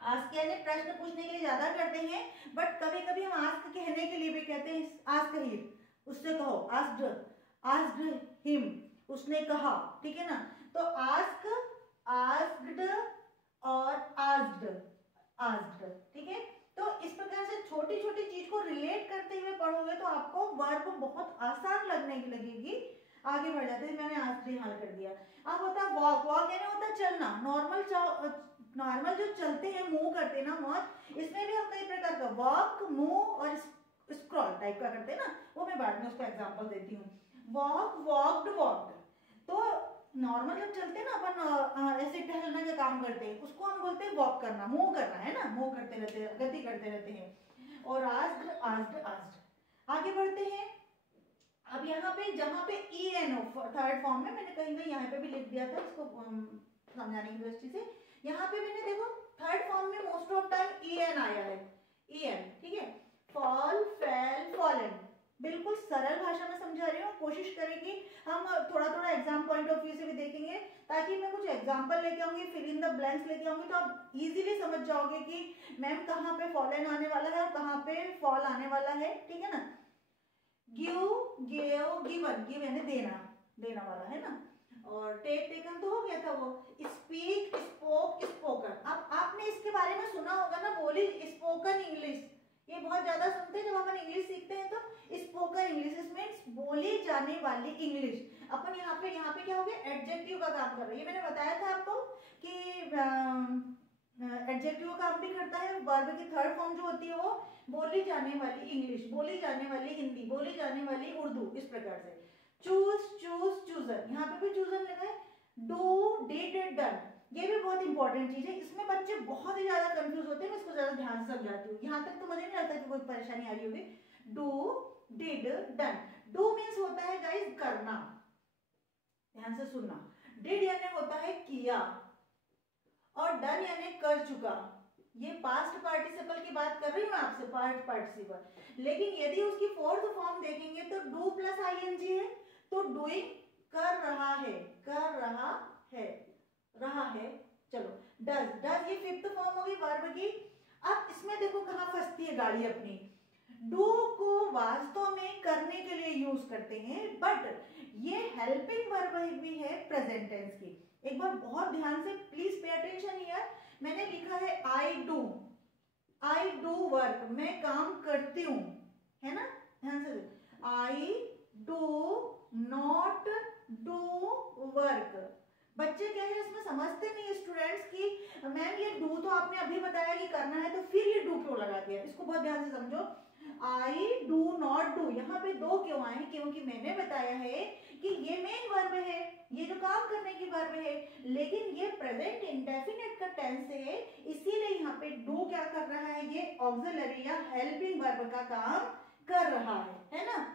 आस्क यानी प्रश्न पूछने के लिए ज्यादा करते हैं, बट कभी कभी हम आस्क कहने के लिए भी कहते हैं, आस्क हिम, उससे कहो, आस्क्ड हिम, उसने कहा, ठीक है ना। तो आस्क, आस्क्ड और आस्क्ड, ठीक है। तो इस प्रकार से छोटी छोटी चीज को रिलेट करते हुए पढ़ोगे तो आपको वर्ब बहुत आसान लगने की लगेगी। आगे बढ़ जाते हैं, मैंने आस्क्ड हल कर दिया। अब होता है वॉक, वॉक यानी होता है चलना, नॉर्मल जो चलते हैं, मूव करते हैं ना वॉक, इसमें भी हम कई प्रकार का वॉक, मूव और स्क्रॉल टाइप का करते हैं ना, वो मैं बाद में उसका एग्जांपल देती हूँ। Walk, walked, walked. तो नॉर्मल जब चलते हैं ना अपन, ऐसे टहलने का काम करते हैं, उसको हम बोलते हैं वॉक करना, मूव करना, है ना, मूव करते रहते हैं, गति करते रहते हैं। और आस्क्ड, आस्क्ड, आस्क्ड। आगे बढ़ते हैं। अब यहाँ पे जहाँ पे EN थर्ड फॉर्म में, मैंने कहीं यहाँ पे भी लिख दिया था इसको समझाने की दृष्टि से, यहाँ पे मैंने देखो थर्ड फॉर्म में मोस्ट ऑफ टाइम EN आया है, EN, ठीक है। फॉल, फेल, फॉलन, बिल्कुल सरल भाषा में समझा रही हूँ, कोशिश करेंगे हम थोड़ा एग्जाम पॉइंट ऑफ व्यू से भी देखेंगे, ताकि मैं कुछ एग्जांपल लेके आऊंगी, फिल इन द ब्लैंक्स लेके आऊंगी, तो आप इजीली समझ जाओगे कि मैम कहाँ पे फॉलन आने वाला है और कहाँ पे फॉल आने वाला है, ठीक है ना। गिव, गेव, गिवन, गिव यानी देना वाला, है ना। और टेक, टेकन तो हो गया था वो। Speak, spoke, spoken. अब आपने इसके बारे में सुना होगा ना, बोली स्पोकन इंग्लिश, ये बहुत ज्यादा सुनते हैं जब अपन इंग्लिश सीखते हैं, तो स्पोकन इंग्लिश मीन्स बोली जाने वाली इंग्लिश। अपन यहाँ पे क्या हो गया, एडजेक्टिव का काम कर रहे हैं। ये मैंने बताया था आपको कि एडजेक्टिव का काम भी करता है। वर्ब की थर्ड फॉर्म जो होती है वो बोली जाने वाली इंग्लिश, बोली जाने वाली हिंदी, बोली जाने वाली उर्दू, इस प्रकार से। चूज, चूज, चूजन, यहाँ पे भी चूजन लगा है। डू, डिड, डन, ये भी बहुत इंपॉर्टेंट चीज है, इसमें बच्चे बहुत ही ज्यादा कंफ्यूज होते हैं, मैं इसको ज्यादा ध्यान से समझाती हूँ। यहाँ तक तो मुझे नहीं लगता कि कोई परेशानी आ रही होगी। Do, did, done. Do means होता है गाइस करना, ध्यान से सुनना। डिड यानी होता है किया, और डन यानी कर चुका। ये पास्ट पार्टिसिपल की बात कर रही हूँ आपसे, पास्ट पार्टिसिपल। लेकिन यदि उसकी फोर्थ फॉर्म देखेंगे तो डू प्लस ING है, तो डूइंग, कर रहा है, कर रहा है, रहा है। चलो डज, डज ये फिफ्थ फॉर्म होगी वर्ब की। अब इसमें देखो कहाँ फंसती है गाड़ी अपनी। डू को वास्तव में करने के लिए यूज करते हैं, बट ये हेल्पिंग वर्ब भी है प्रेजेंट टेंस की। एक बार बहुत ध्यान से प्लीज पे अटेंशन हियर। मैंने लिखा है I do, I do work, मैं काम करती हूँ, है ना, ध्यान से। I do not do work. बच्चे क्या है इसमें समझते नहीं स्टूडेंट्स की मैम ये डू तो आपने अभी बताया कि करना है, तो फिर ये डू क्यों लगा दिया। इसको बहुत ध्यान से समझो। आई डू नॉट डू, यहाँ पे दो क्यों आए, क्योंकि मैंने बताया है कि ये मेन वर्ब है, ये जो काम करने की वर्ब है, लेकिन ये प्रेजेंट इंडेफिनिट का टेंस है, इसीलिए यहाँ पे डू क्या कर रहा है, ये ऑक्सिलरी या हेल्पिंग वर्ब का काम कर रहा है ना,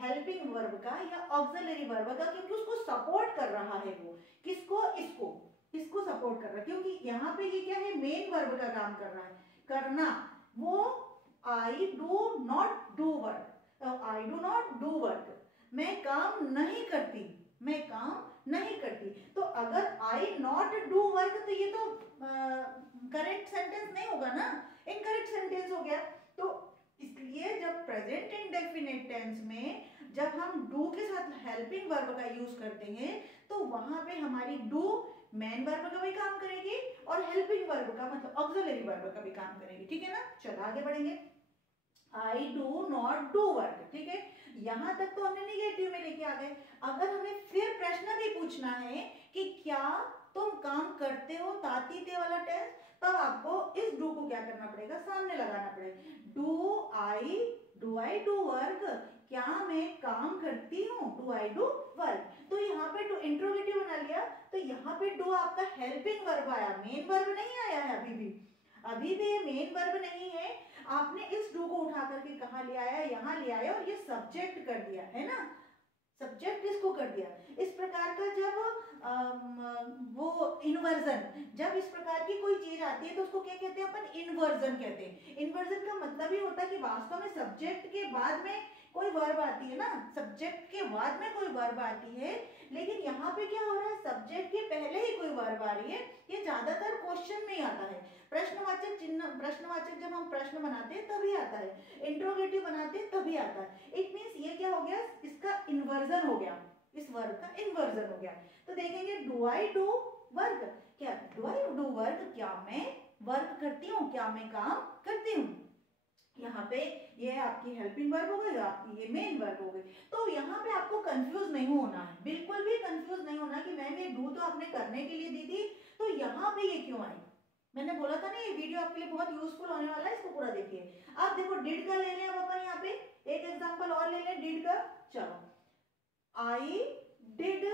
हेल्पिंग वर्ब का या ऑक्सिलरी वर्ब का, क्योंकि उसको सपोर्ट कर रहा है वो, किसको, इसको, इसको सपोर्ट कर रहा है, क्योंकि यहाँ पे ये क्या है, मेन वर्ब का काम कर रहा है, करना। वो I do not do work, I do not do work, मैं काम नहीं करती, मैं काम नहीं करती। तो अगर आई नॉट डू वर्क तो ये तो करेक्ट सेंटेंस नहीं होगा ना, इनकरेक्ट सेंटेंस हो गया। तो इसलिए जब प्रेजेंट इंडेफिनिट टेंस में जब हम डू के साथ हेल्पिंग वर्ब का यूज करते हैं, तो वहां पे हमारी डू मेन वर्ब का भी काम करेगी और हेल्पिंग वर्ब का मतलब ऑक्सिलरी वर्ब का भी काम करेगी। ठीक है ना, चलो आगे बढ़ेंगे। I do not do work, ठीक है, यहां तक तो हमने निगेटिव में लेके आ गए। अगर हमें फिर प्रश्न भी पूछना है कि क्या तुम काम करते हो, तातीते वाला टेंस, तब आपको इस डू को क्या करना पड़ेगा, सामने लगाना पड़ेगा। डू आई डू वर्क, क्या मैं काम करती हूँ, डू आई डू वर्क। तो यहाँ पे डू इंट्रोगेटिव बना लिया, तो यहाँ पे डू आपका हेल्पिंग वर्ब आया, मेन वर्ब नहीं आया है अभी भी, अभी भी ये मेन वर्ब नहीं है। आपने इस डू को उठा करके कहाँ ले आया, यहाँ ले आया और ये सब्जेक्ट कर दिया है ना, सब्जेक्ट इसको कर दिया। इस प्रकार का जब वो इन्वर्जन, जब इस प्रकार की कोई चीज आती है तो उसको क्या कहते हैं अपन, इन्वर्जन कहते हैं। इन्वर्जन का मतलब ये होता है कि वास्तव में सब्जेक्ट के बाद में कोई वर्ब आती है ना, सब्जेक्ट के बाद में कोई वर्ब आती है, लेकिन यहाँ पे क्या हो रहा है, सब्जेक्ट के पहले ही कोई वर्ब आ रही है। ये ज्यादातर क्वेश्चन में आता है, प्रश्नवाचक चिन्ह, प्रश्नवाचक जब हम प्रश्न बनाते हैं तभी आता है, इंट्रोगेटिव बनाते हैं तभी आता है। इट मींस ये क्या हो गया, इसका इन्वर्जन हो गया, इस वर्ब का इन्वर्जन हो गया। तो देखेंगे डू आई डू वर्क, क्या डू आई डू वर्क, क्या मैं वर्क करती हूँ, क्या मैं काम करती हूँ। यहाँ पे ये आपकी हेल्पिंग वर्ब हो गई, आपकी ये मेन वर्ब हो गई। तो यहाँ पे आपको कंफ्यूज नहीं होना है, बिल्कुल भी कंफ्यूज नहीं होना कि मैम ये डू तो आपने करने के लिए दी थी, तो यहाँ पे ये क्यों आई। मैंने बोला था ना ये वीडियो आपके लिए बहुत यूजफुल होने वाला है, इसको पूरा देखिए। आप देखो डिड का ले लें अब अपन, यहाँ पे एक एग्जांपल और ले लें डिड का। चलो आई डिड,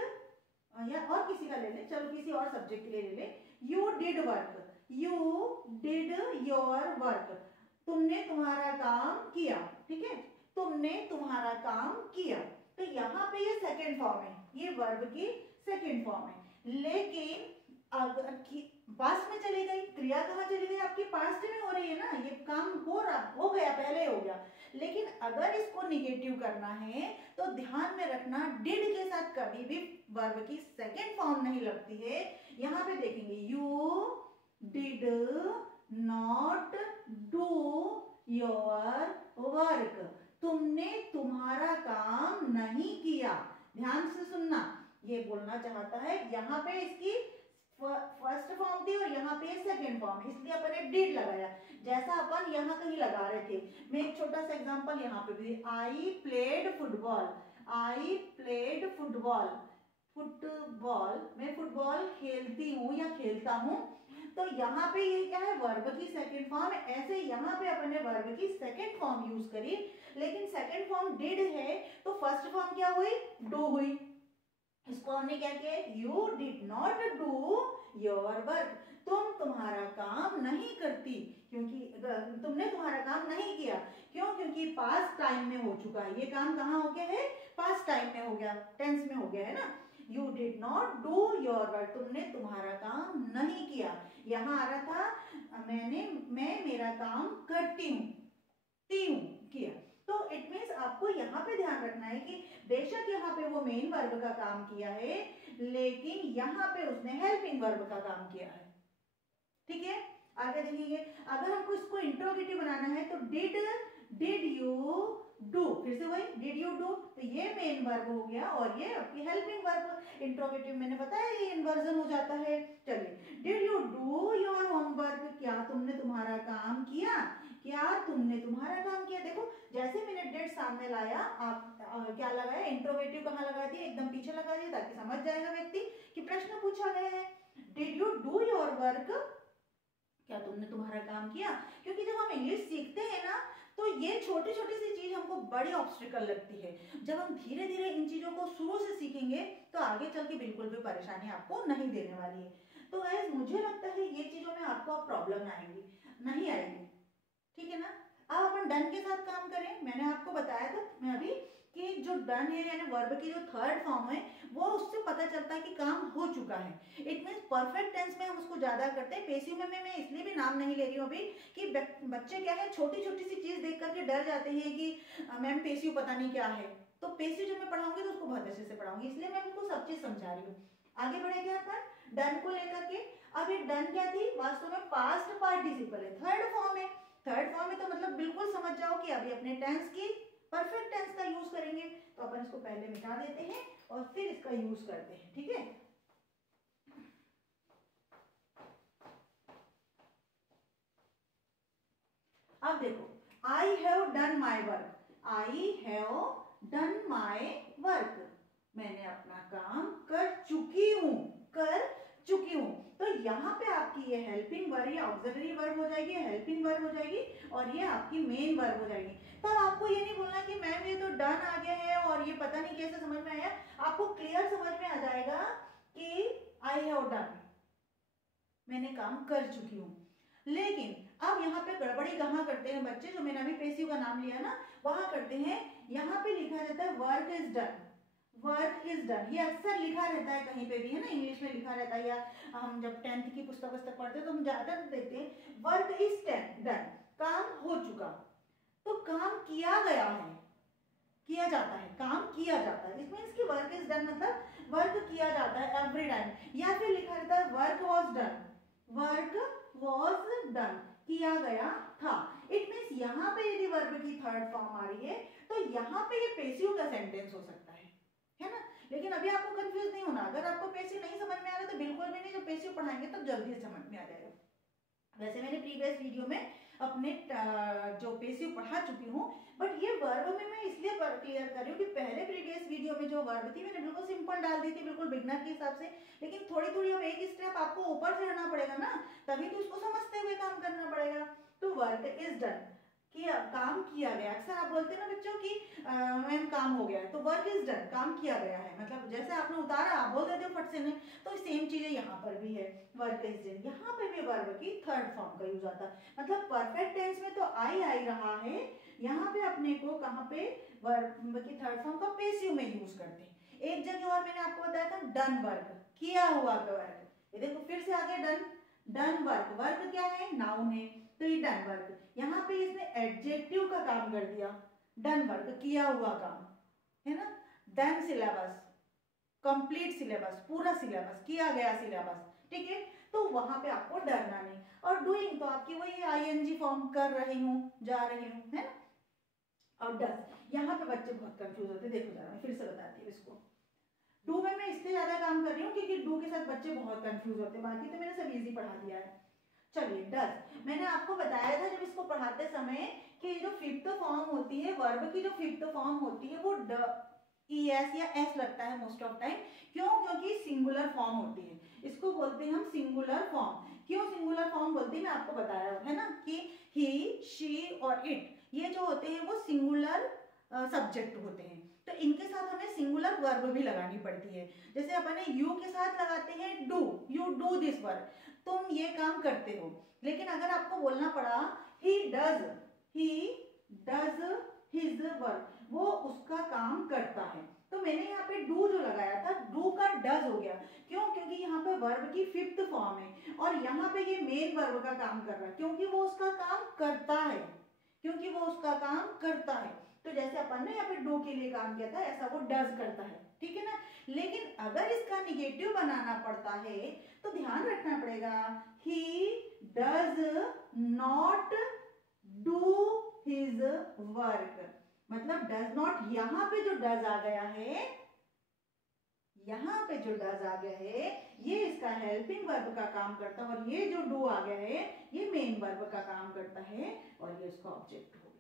या और किसी का ले लें, चलो किसी और सब्जेक्ट के लिए ले लें। You did work, you did your work, तुमने तुम्हारा काम किया, ठीक है, तुमने तुम्हारा काम किया। तो यहाँ पे ये सेकंड फॉर्म है, ये वर्ब की सेकंड फॉर्म है। लेकिन अगर पास्ट में चली गई, क्रिया कहाँ चली गई आपकी, पास्ट में हो रही है ना, ये काम हो गया, पहले हो गया। लेकिन अगर इसको निगेटिव करना है तो ध्यान में रखना, डिड के साथ कभी भी वर्ब की सेकंड फॉर्म नहीं लगती है। यहाँ पे देखेंगे you did not do your work, तुमने तुम्हारा काम नहीं किया। ध्यान से सुनना, ये बोलना चाहता है, यहाँ पे इसकी फर्स्ट फॉर्म थी और यहाँ पे सेकंड फॉर्म, इसलिए अपन ने डिड लगाया, जैसा अपन यहाँ कहीं लगा रहे थे। मैं एक छोटा सा एग्जांपल यहाँ पे भी, I played football, I played football, football, मैं फुटबॉल खेलती हूँ या खेलता हूँ। तो यहाँ पे ये क्या है, वर्ब की सेकंड फॉर्म है। ऐसे यहाँ पे अपन ने वर्ब की सेकंड फॉर्म यूज करी, लेकिन सेकंड फॉर्म डिड है, तो फर्स्ट फॉर्म क्या हुई, डू हुई। इसको हमने क्या किया, you did not do your work, तुम तुम्हारा काम नहीं करती, क्योंकि तुमने तुम्हारा काम नहीं किया। क्यों, क्योंकि पास्ट टाइम में हो चुका है, ये काम कहाँ हो गया है, पास्ट टाइम में हो गया, टेंस में हो गया है ना। You did not do your work, तुमने तुम्हारा काम नहीं किया। यहाँ आ रहा था मैं मेरा काम करती हूँ, किया। तो इट मीन्स आपको यहाँ पे ध्यान रखना है कि बेशक यहाँ पे वो मेन मेन वर्ब का काम किया है, लेकिन यहाँ पे उसने हेल्पिंग वर्ब का काम किया है। ठीक है, आगे देखिए, अगर हमको इसको इंट्रोगेटिव बनाना है तो डिड यू डू, फिर से वही डिड यू डू, तो ये मेन वर्ब हो गया और ये आपकी हेल्पिंग वर्ब। इंट्रोगेटिव मैंने बताया ये इन्वर्जन हो जाता है। चलिए, did you do your homework, क्या तुमने तुम्हारा काम किया, क्या तुमने तुम्हारा काम किया। देखो जैसे मैंने डिड सामने लाया, आप क्या लगाया, इंट्रोगेटिव कहाँ लगा दिया, एकदम पीछे लगा दिया ताकि समझ जाएगा व्यक्ति कि प्रश्न पूछा गया है। Did you do your work, क्या तुमने तुम्हारा काम किया। क्योंकि जब हम इंग्लिश सीखते हैं ना तो ये छोटी छोटी सी चीज हमको बड़ी ऑब्स्टिकल लगती है। जब हम धीरे धीरे इन चीजों को शुरू से सीखेंगे तो आगे चल के बिल्कुल भी परेशानी आपको नहीं देने वाली है। तो गाइस मुझे लगता है ये चीजों में आपको अब प्रॉब्लम नहीं आएगी। ठीक है ना। अब अपन डन के साथ काम करें। मैंने आपको बताया था मैं अभी कि जो डन है यानी वर्ब की जो थर्ड फॉर्म है वो उससे पता चलता है कि काम हो चुका है। इट मीन्स परफेक्ट टेंस में हम उसको ज्यादा करते हैं। पेसिव में मैं इसलिए भी नाम नहीं ले रही हूँ अभी कि बच्चे क्या है छोटी छोटी सी चीज देख करके डर जाते हैं कि मैम पेसिव पता नहीं क्या है। तो पेसिव जब मैं पढ़ाऊंगी तो उसको बहुत अच्छे से पढ़ाऊंगी, इसलिए मैं उनको सब चीज समझा रही हूँ। आगे बढ़ेंगे अपन डन को लेकर के। अब ये डन क्या थी, वास्तव में पास्ट पार्टिसिपल है, थर्ड फॉर्म है। थर्ड फॉर्म है तो मतलब बिल्कुल समझ जाओ कि अभी अपने टेंस की परफेक्ट टेंस का यूज करेंगे। तो अपन इसको पहले मिटा देते हैं और फिर इसका यूज करते हैं। ठीक है, अब देखो I have done my work, I have done my work, मैंने अपना काम कर चुकी हूं, तो यहाँ पे आपकी ये हेल्पिंग वर्ब या ऑक्सिलरी वर्ब हो जाएगी, हेल्पिंग वर्ब हो जाएगी और ये आपकी मेन वर्ब हो जाएगी। तब आपको ये नहीं बोलना कि मैम ये तो डन आ गया है और ये पता नहीं कैसे समझ में आया। आपको क्लियर समझ में आ जाएगा कि आई हैव डन, मैंने काम कर चुकी हूँ। लेकिन अब यहाँ पे गड़बड़ी कहाँ करते हैं बच्चे, जो मैंने अभी पेसिव का नाम लिया ना वहां करते हैं। यहाँ पे लिखा रहता है work is done, work is done, ये अक्सर लिखा रहता है कहीं पे भी, है ना, इंग्लिश में लिखा रहता है या हम जब 10th की पुस्तक पढ़ते हैं तो हम ज्यादा देखते हैं वर्क इज डन, काम हो चुका। तो काम किया गया है, किया जाता है, काम किया जाता है, इट मींस कि वर्क इज डन मतलब वर्क किया जाता है एवरी टाइम। या फिर लिखा रहता है work was done, work was done, किया गया था। इट मींस यहाँ पे यदि वर्ब की थर्ड फॉर्म आ रही है तो यहाँ पे ये पेसिव का सेंटेंस हो सकता है ना। लेकिन अभी आपको कंफ्यूज नहीं होना, अगर आपको पेसिव नहीं समझ में आ रहा तो बिल्कुल भी नहीं, जब पेसिव पढ़ाएंगे तब जल्दी समझ में आ जाएगा। वैसे मैंने प्रीवियस वीडियो में अपने जो पेसिव पढ़ा चुकी हूँ, बट ये वर्ब में मैं इसलिए क्लियर कर रही हूँ कि पहले प्रीवियस वीडियो में जो वर्ब थी मैंने बिल्कुल सिंपल डाल दी थी, बिल्कुल बिगनर के हिसाब से। लेकिन थोड़ी थोड़ी अब एक स्टेप आपको ऊपर चढ़ना पड़ेगा ना, तभी तो उसको समझते हुए काम करना पड़ेगा। तो वर्क इज डन, किया, काम किया गया। अक्सर आप बोलते हैं ना बच्चों की मैम काम हो गया है, तो वर्क इज डन, काम किया गया है, मतलब जैसे आपने उतारा आप बोल देते हो फट से नहीं। तो सेम चीजें यहाँ पर भी है, वर्क इज डन, यहाँ पे भी वर्ब की थर्ड फॉर्म का यूज आता है। मतलब परफेक्ट टेंस में तो आई रहा है, यहाँ पे अपने को कहाँ पे वर्ब की थर्ड फॉर्म का पेसिव में यूज करते हैं। एक जगह और मैंने आपको बताया था डन वर्क, किया हुआ वर्क, ये देखो फिर से आगे डन वर्क, वर्क क्या है, नाउन है, तो ये डन वर्क। यहाँ पे इसने एडजेक्टिव का काम कर दिया, डन वर्क, किया हुआ काम, है ना। डन सिलेबस, कंप्लीट सिलेबस, पूरा सिलेबस, किया गया सिलेबस, ठीक है। तो वहां पे आपको डरना नहीं। और डूइंग तो आपकी वही आईएनजी फॉर्म, कर रही हूँ, जा रही हूँ, है ना। और डस, यहाँ पे बच्चे बहुत कंफ्यूज होते हैं, देखो जरा मैं फिर से बताती हूँ इसको। डू में मैं इसलिए ज्यादा काम कर रही हूँ क्योंकि डू के साथ बच्चे बहुत कंफ्यूज होते हैं, बाकी तो मैंने सब इजी पढ़ा दिया है। चलिए डस, मैंने आपको बताया था जब इसको पढ़ाते समय कि जो फिफ्थ फॉर्म होती है, वर्ब की जो फिफ्थ फॉर्म होती है वो ES या S लगता है मोस्ट ऑफ टाइम। क्यों? क्योंकि सिंगुलर फॉर्म होती है, इसको बोलते हैं हम सिंगुलर फॉर्म। क्यों सिंगुलर फॉर्म बोलते हैं मैं आपको बताया है ना कि ही, शी और इट, ये जो होते हैं वो सिंगुलर सब्जेक्ट होते हैं, तो इनके साथ हमें सिंगुलर वर्ब भी लगानी पड़ती है। जैसे अपन यू के साथ लगाते हैं do, you do this work, तुम ये काम करते हो। लेकिन अगर आपको बोलना पड़ा ही डज हिज वर्क, वो उसका काम करता है, तो मैंने यहाँ पे डू जो लगाया था, डू का डज हो गया। क्यों? क्योंकि यहाँ पे वर्ब की फिफ्थ फॉर्म है और यहाँ पे ये मेन वर्ब का काम कर रहा है, क्योंकि वो उसका काम करता है, क्योंकि वो उसका काम करता है। तो जैसे अपन ने यहाँ पे डू के लिए काम किया था ऐसा वो डज करता है, ठीक है ना। लेकिन अगर इसका निगेटिव बनाना पड़ता है तो ध्यान रखना पड़ेगा, he does not do his work, मतलब डज नॉट, यहाँ पे जो डज आ गया है, यहाँ पे जो डज आ गया है ये इसका हेल्पिंग वर्ब का काम करता है, और ये जो डू आ गया है ये मेन वर्ब का काम करता है, और ये उसका ऑब्जेक्ट हो गया।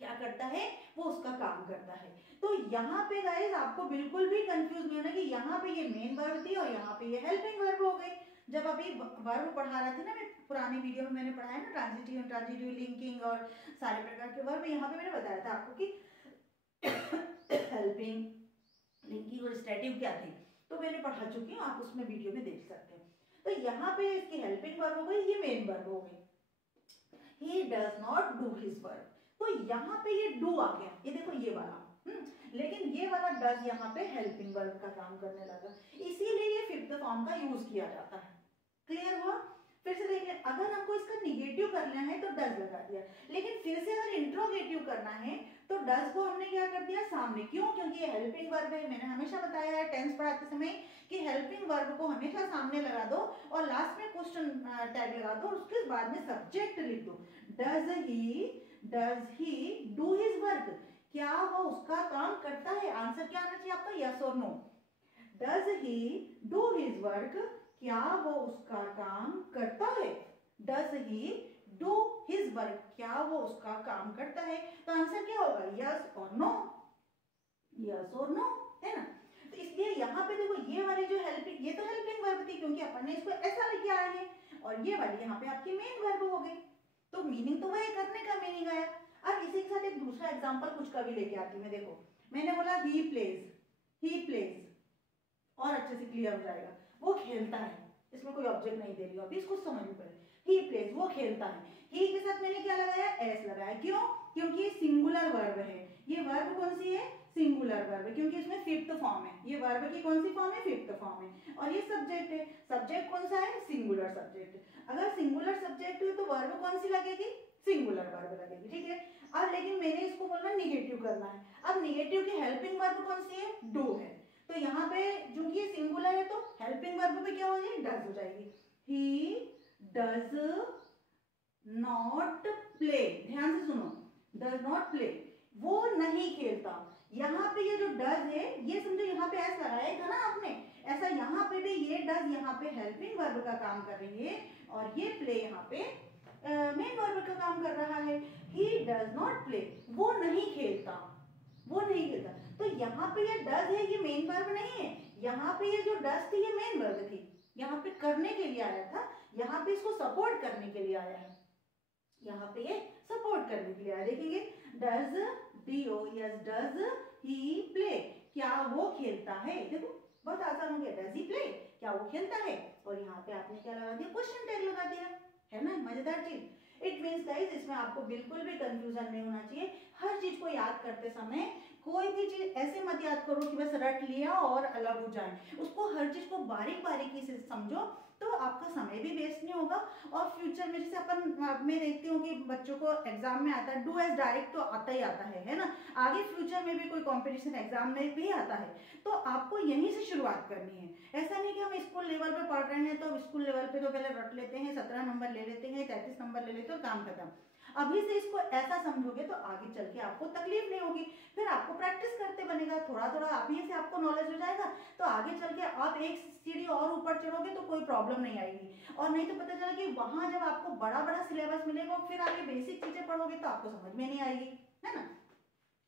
क्या करता है, वो उसका काम करता है। तो यहाँ पे गाइस आपको बिल्कुल भी कंफ्यूज नहीं होना कि यहाँ पे ये मेन वर्ब थी और यहाँ पे ये हेल्पिंग वर्ब हो गई। जब अभी वर्ब पढ़ा रहा थी ना, मैं पुरानी वीडियो में मैंने पढ़ाया ना ट्रांजिटिव, ट्रांजिटिव, लिंकिंग और सारे प्रकार के वर्ब, यहाँ पे मैंने बताया था आपको कि हेल्पिंग, लिंकिंग और स्टैटिव क्या थी, तो मैंने पढ़ा चुकी हूँ, आप उसमें वीडियो में देख सकते हैं। तो यहाँ पे इसकी हेल्पिंग वर्ब हो गई, ये मेन वर्ब हो गई। He does not do his work, तो यहाँ पे ये डू आ गया, ये देखो ये वाला, लेकिन ये वाला डज यहाँ पे हेल्पिंग वर्ब का काम करने लगा, इसीलिए ये फिफ्थ फॉर्म का यूज किया जाता है। क्लियर हुआ? फिर से देखिए, अगर हमको इसका निगेटिव करना है तो डज लगा दिया, लेकिन फिर से अगर इंट्रोगेटिव करना है तो डज को हमने क्या कर दिया सामने, क्यों? क्योंकि ये हेल्पिंग वर्ब है। मैंने हमेशा बताया है टेंस पढ़ाते समय कि हेल्पिंग वर्ब को हमेशा सामने लगा दो और लास्ट में क्वेश्चन टैग लगा दो और उसके बाद में सब्जेक्ट लिख दो। Does he do his work, क्या वो उसका काम करता है? आंसर क्या आना चाहिए आपका, यस और no. Does he do his work, क्या वो उसका काम करता है? Does he do his work, क्या वो उसका काम करता है? तो आंसर क्या होगा, यस और नो, यस और नो, है ना। तो इसलिए यहाँ पे देखो ये वाली जो हेल्पिंग, ये तो हेल्पिंग वर्ब थी क्योंकि अपन ने इसको ऐसा लेके आए हैं, और ये वाली यहाँ पे आपकी मेन वर्ब हो गई, तो मीनिंग तो वही करने का मीनिंग आया। अब इसी के साथ एक दूसरा एग्जांपल कुछ का भी लेके आती मैं। देखो मैंने बोला ही प्लेज, और अच्छे से क्लियर हो जाएगा, वो खेलता है, इसमें कोई ऑब्जेक्ट नहीं दे रही हूं अभी, इसको समझ पड़े। ही प्लेज, वो खेलता है, ही के साथ मैंने क्या लगाया, एस लगाया, क्यों? क्योंकि ये सिंगुलर वर्ब है। ये वर्ब कौन सी है, सिंगुलर वर्ब है, क्योंकि इसमें फिफ्थ फॉर्म है। ये वर्ब की कौन सी फॉर्म है, फिफ्थ फॉर्म है, और ये सब्जेक्ट है। सब्जेक्ट कौन सा है, सिंगुलर सब्जेक्ट। अगर सिंगुलर सब्जेक्ट है तो वर्ब कौन सी लगेगी, सिंगुलर वर्ब लगेगी, ठीक है। अब लेकिन मैंने इसको बोलना निगेटिव करना है। अब निगेटिव की हेल्पिंग वर्ब कौन सी है, डू है, तो यहाँ पे जो कि सिंगुलर है तो हेल्पिंग वर्ब पे क्या हो जाएगी, डज हो जाएगी। ही डज नॉट प्ले, ध्यान से सुनो, डज नॉट प्ले, वो नहीं खेलता। यहाँ पे ये जो डज है, ये समझो यहाँ पे एस लगाया था ना आपने, ऐसा यहाँ पे भी ये डज यहाँ पे हेल्पिंग वर्ब का काम कर रही है, और ये प्ले यहाँ पे मेन वर्ब का काम कर रहा है। ही डज नॉट प्ले, वो नहीं खेलता, वो नहीं खेलता। तो यहाँ पे ये डज है, ये मेन वर्ब नहीं है, यहाँ पे ये जो डज थी ये मेन वर्ब थी, यहाँ पे करने के लिए आया था, यहाँ पे इसको सपोर्ट करने के लिए आया है, यहाँ पे ये सपोर्ट करने के लिए आया। देखेंगे does DOES, does he play, क्या वो खेलता है। देखो बहुत आसान हो गया, डज ही प्ले, क्या वो खेलता है, और यहाँ पे आपने क्या लगा दिया, क्वेश्चन टैग लगा दिया, है ना, मजेदार चीज। इट मीन्स गाइस, इसमें आपको बिल्कुल भी कंफ्यूजन नहीं होना चाहिए। हर चीज को याद करते समय कोई भी चीज ऐसे मत याद करो कि बस रट लिया और अलग हो जाए, उसको हर चीज को बारीक बारीकी से समझो, तो आपका समय भी वेस्ट नहीं होगा। और फ्यूचर में जैसे अपन मैं देखती हूँ कि बच्चों को एग्जाम में आता है, डू एज डायरेक्ट तो आता ही आता है ना, आगे फ्यूचर में भी कोई कंपटीशन एग्जाम में भी आता है, तो आपको यहीं से शुरुआत करनी है। ऐसा नहीं कि हम स्कूल लेवल पे पढ़ रहे हैं तो स्कूल लेवल पे तो पहले रट लेते हैं, 17 नंबर ले लेते हैं, 33 नंबर ले लेते हैं, काम खत्म। अभी से इसको ऐसा समझोगे तो आगे चल के आपको तकलीफ नहीं होगी, फिर आपको प्रैक्टिस करते बनेगा, थोड़ा थोड़ा अभी से आपको नॉलेज हो जाएगा, तो आगे चल के आप एक सीढ़ी और ऊपर चढ़ोगे तो कोई प्रॉब्लम नहीं आएगी। और नहीं तो पता चला कि वहां जब आपको बड़ा बड़ा सिलेबस मिलेगा, फिर आगे बेसिक चीजें पढ़ोगे तो आपको समझ में नहीं आएगी, है ना।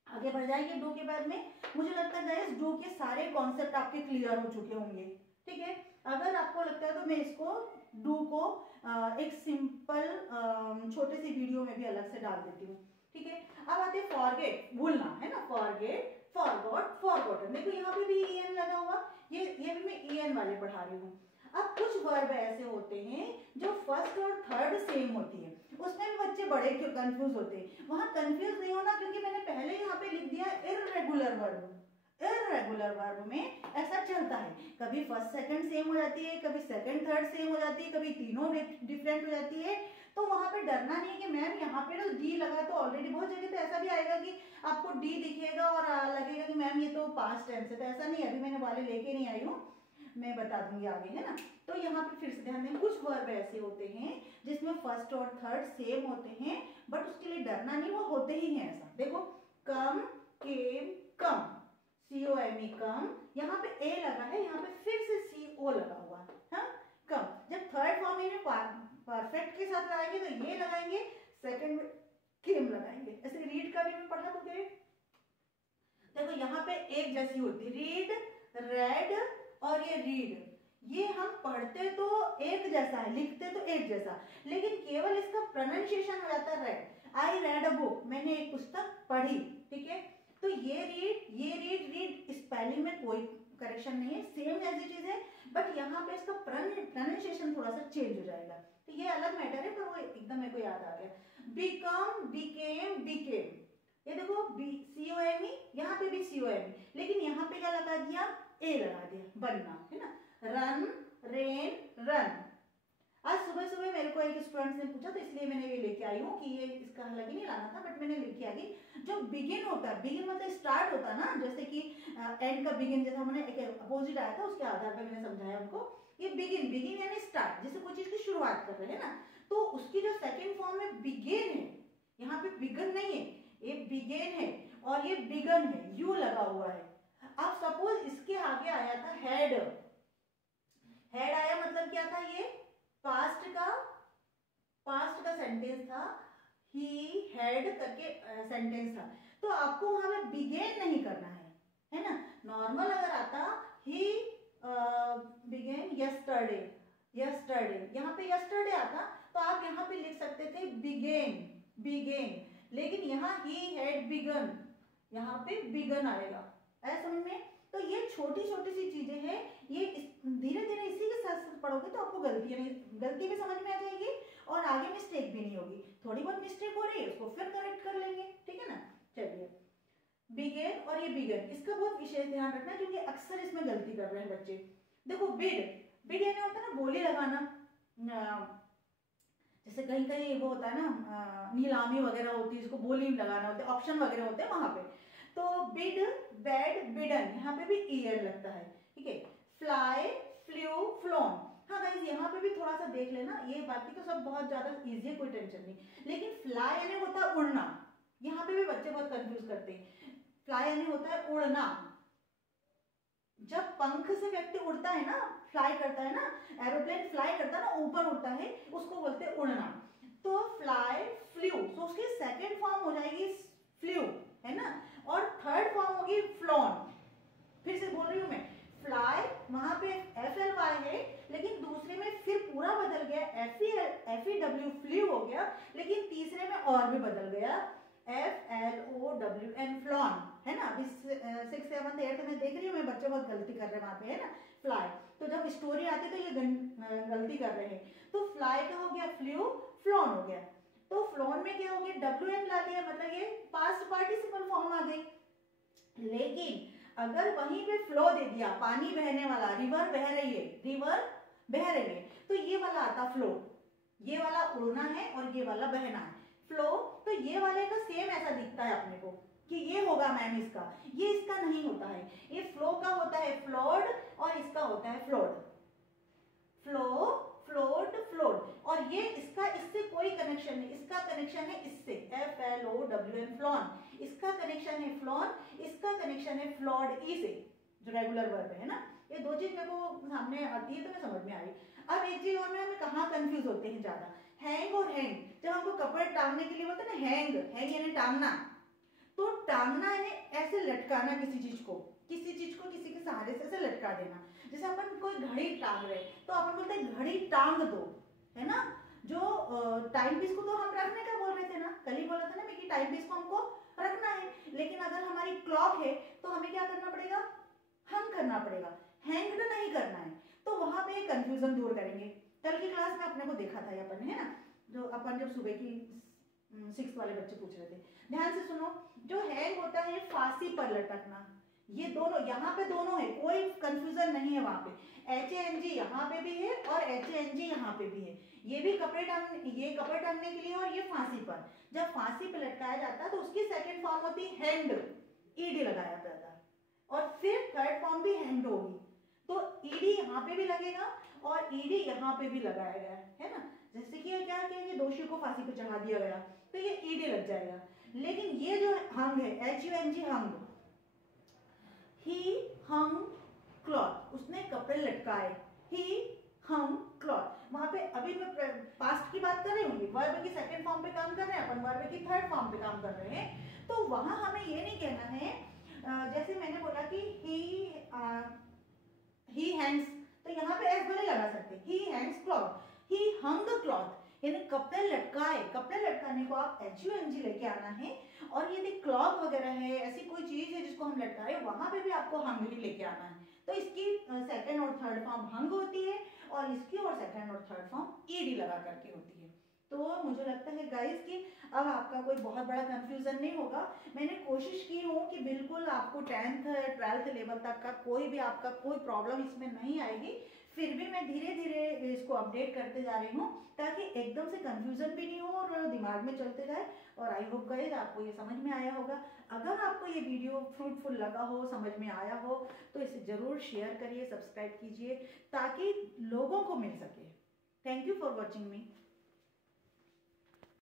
आगे बढ़ जाएंगे डू के बाद में। मुझे लगता है गाइस डू के सारे कॉन्सेप्ट आपके क्लियर हो चुके होंगे, ठीक है। अगर आपको लगता है तो मैं इसको डू को एक सिंपल छोटे से वीडियो में भी अलग से डाल देती हूँ, ठीक है। अब आते फॉरगेट, भूलना, है ना, फॉरगेट, फॉरगॉट, फॉरगॉटन। देखो यहाँ पे भी EN लगा हुआ, ये भी मैं EN वाले पढ़ा रही हूँ। अब कुछ वर्ब ऐसे होते हैं जो फर्स्ट और थर्ड सेम होती है, उसमें भी बच्चे बड़े क्यों कंफ्यूज होते हैं। वहां कंफ्यूज नहीं होना, क्योंकि मैंने पहले यहाँ पे लिख दिया इर्रेगुलर वर्ब। इर्रेगुलर वर्ब में ऐसा चलता है, कभी फर्स्ट सेकंड सेम हो जाती है, कभी सेकंड थर्ड सेम हो जाती है, कभी तीनों डिफरेंट हो जाती है। तो वहां पे डरना नहीं है कि मैम यहाँ पे ना डी लगा, तो ऑलरेडी बहुत जगह तो ऐसा भी आएगा कि आपको डी दिखेगा और लगेगा कि मैम ये तो पास्ट टेंस है, तो ऐसा नहीं है, अभी मैंने वाले लेके नहीं आई हूँ, मैं बता दूंगी आगे, है ना। तो यहाँ पे फिर से ध्यान दें, कुछ वर्ब ऐसे होते हैं जिसमें फर्स्ट और थर्ड सेम होते हैं, बट उसके लिए डरना नहीं, वो होते ही हैं ऐसा। देखो कम, केम, कम, COME कम, यहाँ पे ए लगा है, यहाँ पे फिर से CO लगा हुआ है, हाँ कम। जब थर्ड फॉर्म में परफेक्ट के साथ लगाएंगे तो ये लगाएंगे, सेकंड में केम लगाएंगे। ऐसे रीड का भी मैं पढ़ा तो देखो यहाँ पे एक जैसी होती है, रीड, रेड और ये रीड, ये हम पढ़ते तो एक जैसा है, लिखते तो एक जैसा, लेकिन केवल इसका प्रोनाउंसिएशन हो जाता है red. I read a book, मैंने एक पुस्तक पढ़ी, ठीक है। तो ये रीड स्पेलिंग में कोई करेक्शन नहीं है, सेम एज इट इज है, बट यहाँ पे इसका प्रोनाउंसिएशन थोड़ा सा चेंज हो जाएगा, तो ये अलग मैटर है, पर वो एकदम मेरे को याद आ गया। बिकम, बिकेम, बिकेम, ये देखो COME, यहाँ पे भी COME, लेकिन यहाँ पे क्या लगा दिया, ए लगा दिया, बनना, है ना। Run, rain, run. आज सुबह सुबह मेरे को एक स्टूडेंट ने पूछा, तो इसलिए मैंने ये लेके आई हूँ कि ये इसका अलग ही नहीं लाना था, बट मैंने लेके आ गई। जो बिगिन होता है, बिगिन मतलब स्टार्ट होता है ना, जैसे कि एंड का बिगिन, जैसा हमने एक अपोजिट आया था उसके आधार पर मैंने समझाया उनको, ये बिगिन, बिगिन यानी स्टार्ट, जैसे कोई चीज की शुरुआत कर रहे हैं ना, तो उसकी जो सेकेंड फॉर्म में बिगिन है, यहाँ पे बिगन नहीं है, ये बिगेन है और ये बिगन है, यू लगा हुआ है। अब सपोज इसके आगे आया था हेड, हेड आया मतलब क्या था, ये पास्ट का सेंटेंस था, ही हैड करके सेंटेंस था, तो आपको वहां पे बिगेन नहीं करना है ना। नॉर्मल अगर आता ही बिगेन यस्टरडे, यहाँ पे यस्टरडे आता तो आप यहाँ पे लिख सकते थे बिगेन, लेकिन यहाँ ही हैड बिगन, यहाँ पे बिगन आएगा, ऐसा समझ में। तो ये छोटी छोटी सी चीजें हैं, ये धीरे धीरे इसी के साथ साथ पढ़ोगे तो आपको गलती भी समझ में आ जाएगी और आगे मिस्टेक भी नहीं होगी। थोड़ी बहुत मिस्टेक हो रही है उसको फिर करेक्ट कर लेंगे, ठीक है ना। चलिए, बिगेन और ये बिगन, इसका बहुत विशेष ध्यान रखना क्योंकि अक्सर इसमें गलती कर रहे हैं बच्चे। देखो बिड यानी होता है ना बोली लगाना, जैसे कहीं कहीं वो होता है ना नीलामी वगैरह होती है, इसको बोली लगाना होता है, ऑप्शन वगैरह होते हैं वहां पे। तो बिड, बेड, बिडन, यहाँ पे भी ईयर लगता है, ठीक है। Fly, flu, phloem. हाँ गाइस, यहाँ पे भी थोड़ा सा देख लेना, ये बाकी तो सब बहुत ज्यादा इजी है, कोई टेंशन नहीं, लेकिन फ्लाई यानी होता है उड़ना, यहाँ पे भी बच्चे बहुत कंफ्यूज करते हैं। फ्लाई यानी होता है उड़ना, जब पंख से व्यक्ति उड़ता है ना, फ्लाई करता है ना, एरोप्लेन फ्लाई करता है ना, ऊपर उड़ता है, उसको बोलते हैं उड़ना। तो फ्लाई, फ्लू, तो उसकी सेकेंड फॉर्म हो जाएगी फ्लू, है ना, और थर्ड फॉर्म होगी फ्लॉन। फिर से बोल रही हूं मैं, फ्लाई वहां पे FLY है, लेकिन दूसरे में फिर पूरा बदल गया, FEW फ्लू हो गया, लेकिन तीसरे में और भी बदल गया, FLOWN फ्लॉन, है ना। अभी 6th 7th 8th में देख रही हूँ मैं, बच्चे बहुत गलती कर रहे हैं वहां पे, है ना, फ्लाई। तो जब स्टोरी आती है तो ये गलती कर रहे हैं, तो फ्लाई का हो गया फ्लू, फ्लॉन हो गया। तो फ्लॉन में क्या हो गया, WN ला लिया, मतलब ये पास्ट पार्टिसिपल फॉर्म आ गई। लेकिन अगर वहीं पे फ्लो दे दिया, पानी बहने वाला, रिवर बह रही है, तो ये वाला आता फ्लो, ये वाला उड़ना है और ये वाला बहना है, फ्लो। तो ये वाले का सेम ऐसा दिखता है अपने को कि ये होगा मैम इसका, ये इसका नहीं होता है, ये फ्लो का होता है फ्लोड और इसका होता है फ्लोड, फ्लो, फ्लोड, फ्लोड, और ये इसका इससे कोई कनेक्शन नहीं, इसका कनेक्शन है इससे, FLOWN फ्लॉन, इसका कनेक्शन है फ्लॉन, इसका कनेक्शन है फ्लॉड ई से, जो रेगुलर वर्ब है ना। ये दो चीज मेरे को सामने आती है तो मैं समझ में आई। अब एक चीज और में हमें कहाँ कंफ्यूज होते हैं ज्यादा, हैंग और हैंग। जब हमको कपड़े टांगने के लिए बोलते हैं ना, हैंग यानी टांगना, तो टांगना यानी ऐसे लटकाना किसी चीज को किसी के सहारे से ऐसे लटका देना। जैसे अपन कोई घड़ी टांग रहे तो अपन बोलते हैं घड़ी टांग दो, है ना। जो टाइम पीस को तो हम रखने का बोल रहे थे ना, कल ही बोला था ना मैं कि टाइम पीस को हमको रखना है, लेकिन अगर हमारी क्लॉक है तो हमें क्या करना पड़ेगा, हंग करना पड़ेगा, हैंग्ड नहीं करना है। तो वहां पे कंफ्यूजन दूर करेंगे। कल की क्लास में अपने को देखा था अपन, है ना, जो अपन जब सुबह की 6th वाले बच्चे पूछ रहे थे, ध्यान से सुनो। जो हैंग होता है फांसी पर लटकना, ये दोनों यहाँ पे दोनों है, कोई कंफ्यूजन नहीं है वहां पे। HANG यहाँ पे भी है और HANG यहाँ पे भी है, ये भी कपड़े टांगने के लिए और ये फांसी पर। जब फांसी पर लटकाया जाता है तो उसकी सेकंड फॉर्म होती है हैंड, ईडी लगाया जाता है, और फिर थर्ड फॉर्म भी हैंड होगी। तो ईडी यहाँ पे भी लगेगा और ईडी यहाँ पे भी लगाया गया है ना। जैसे कि क्या कि दोषी को फांसी पर चढ़ा दिया गया तो ये ईडी लग जाएगा। लेकिन ये जो हंग है, HUNG हंग, ही हंग क्लॉथ, उसने कपड़े लटकाए, ही हंग क्लॉथ। वहां पे अभी मैं पास्ट की बात कर रही हूँ, वर्ब की सेकंड फॉर्म पे काम कर रहे हैं अपन, वर्ब की थर्ड फॉर्म पे काम कर रहे हैं। तो वहां हमें ये नहीं कहना है, जैसे मैंने बोला कि ही हैंग्स, तो यहाँ पे एस भले लगा सकते, ही हैंग्स क्लॉथ, ही हंग क्लॉथ, यानी कपड़े लटकाए। कपड़े लटकाने को आप HUNG लेके आना है। और यदि क्लॉथ वगैरह है, ऐसी कोई चीज है जिसको हम लटकाए, वहां पे भी आपको हंग ही लेके आना है। तो इसकी सेकंड और थर्ड फॉर्म हंग होती है और इसकी और सेकंड और थर्ड फॉर्म ईडी लगा करके होती है। तो मुझे लगता है गाइस कि अब आपका कोई बहुत बड़ा कंफ्यूजन नहीं होगा। मैंने कोशिश की हूँ कि बिल्कुल आपको 10th 12th लेवल तक का कोई भी आपका कोई प्रॉब्लम इसमें नहीं आएगी। फिर भी मैं धीरे धीरे इसको अपडेट करते जा रही हूँ ताकि एकदम से कंफ्यूजन भी नहीं हो और दिमाग में चलते जाए। और आई होप गाइस आपको ये समझ में आया होगा। अगर आपको ये वीडियो फ्रूटफुल लगा हो, समझ में आया हो, तो इसे जरूर शेयर करिए, सब्सक्राइब कीजिए ताकि लोगों को मिल सके। Thank you for watching me.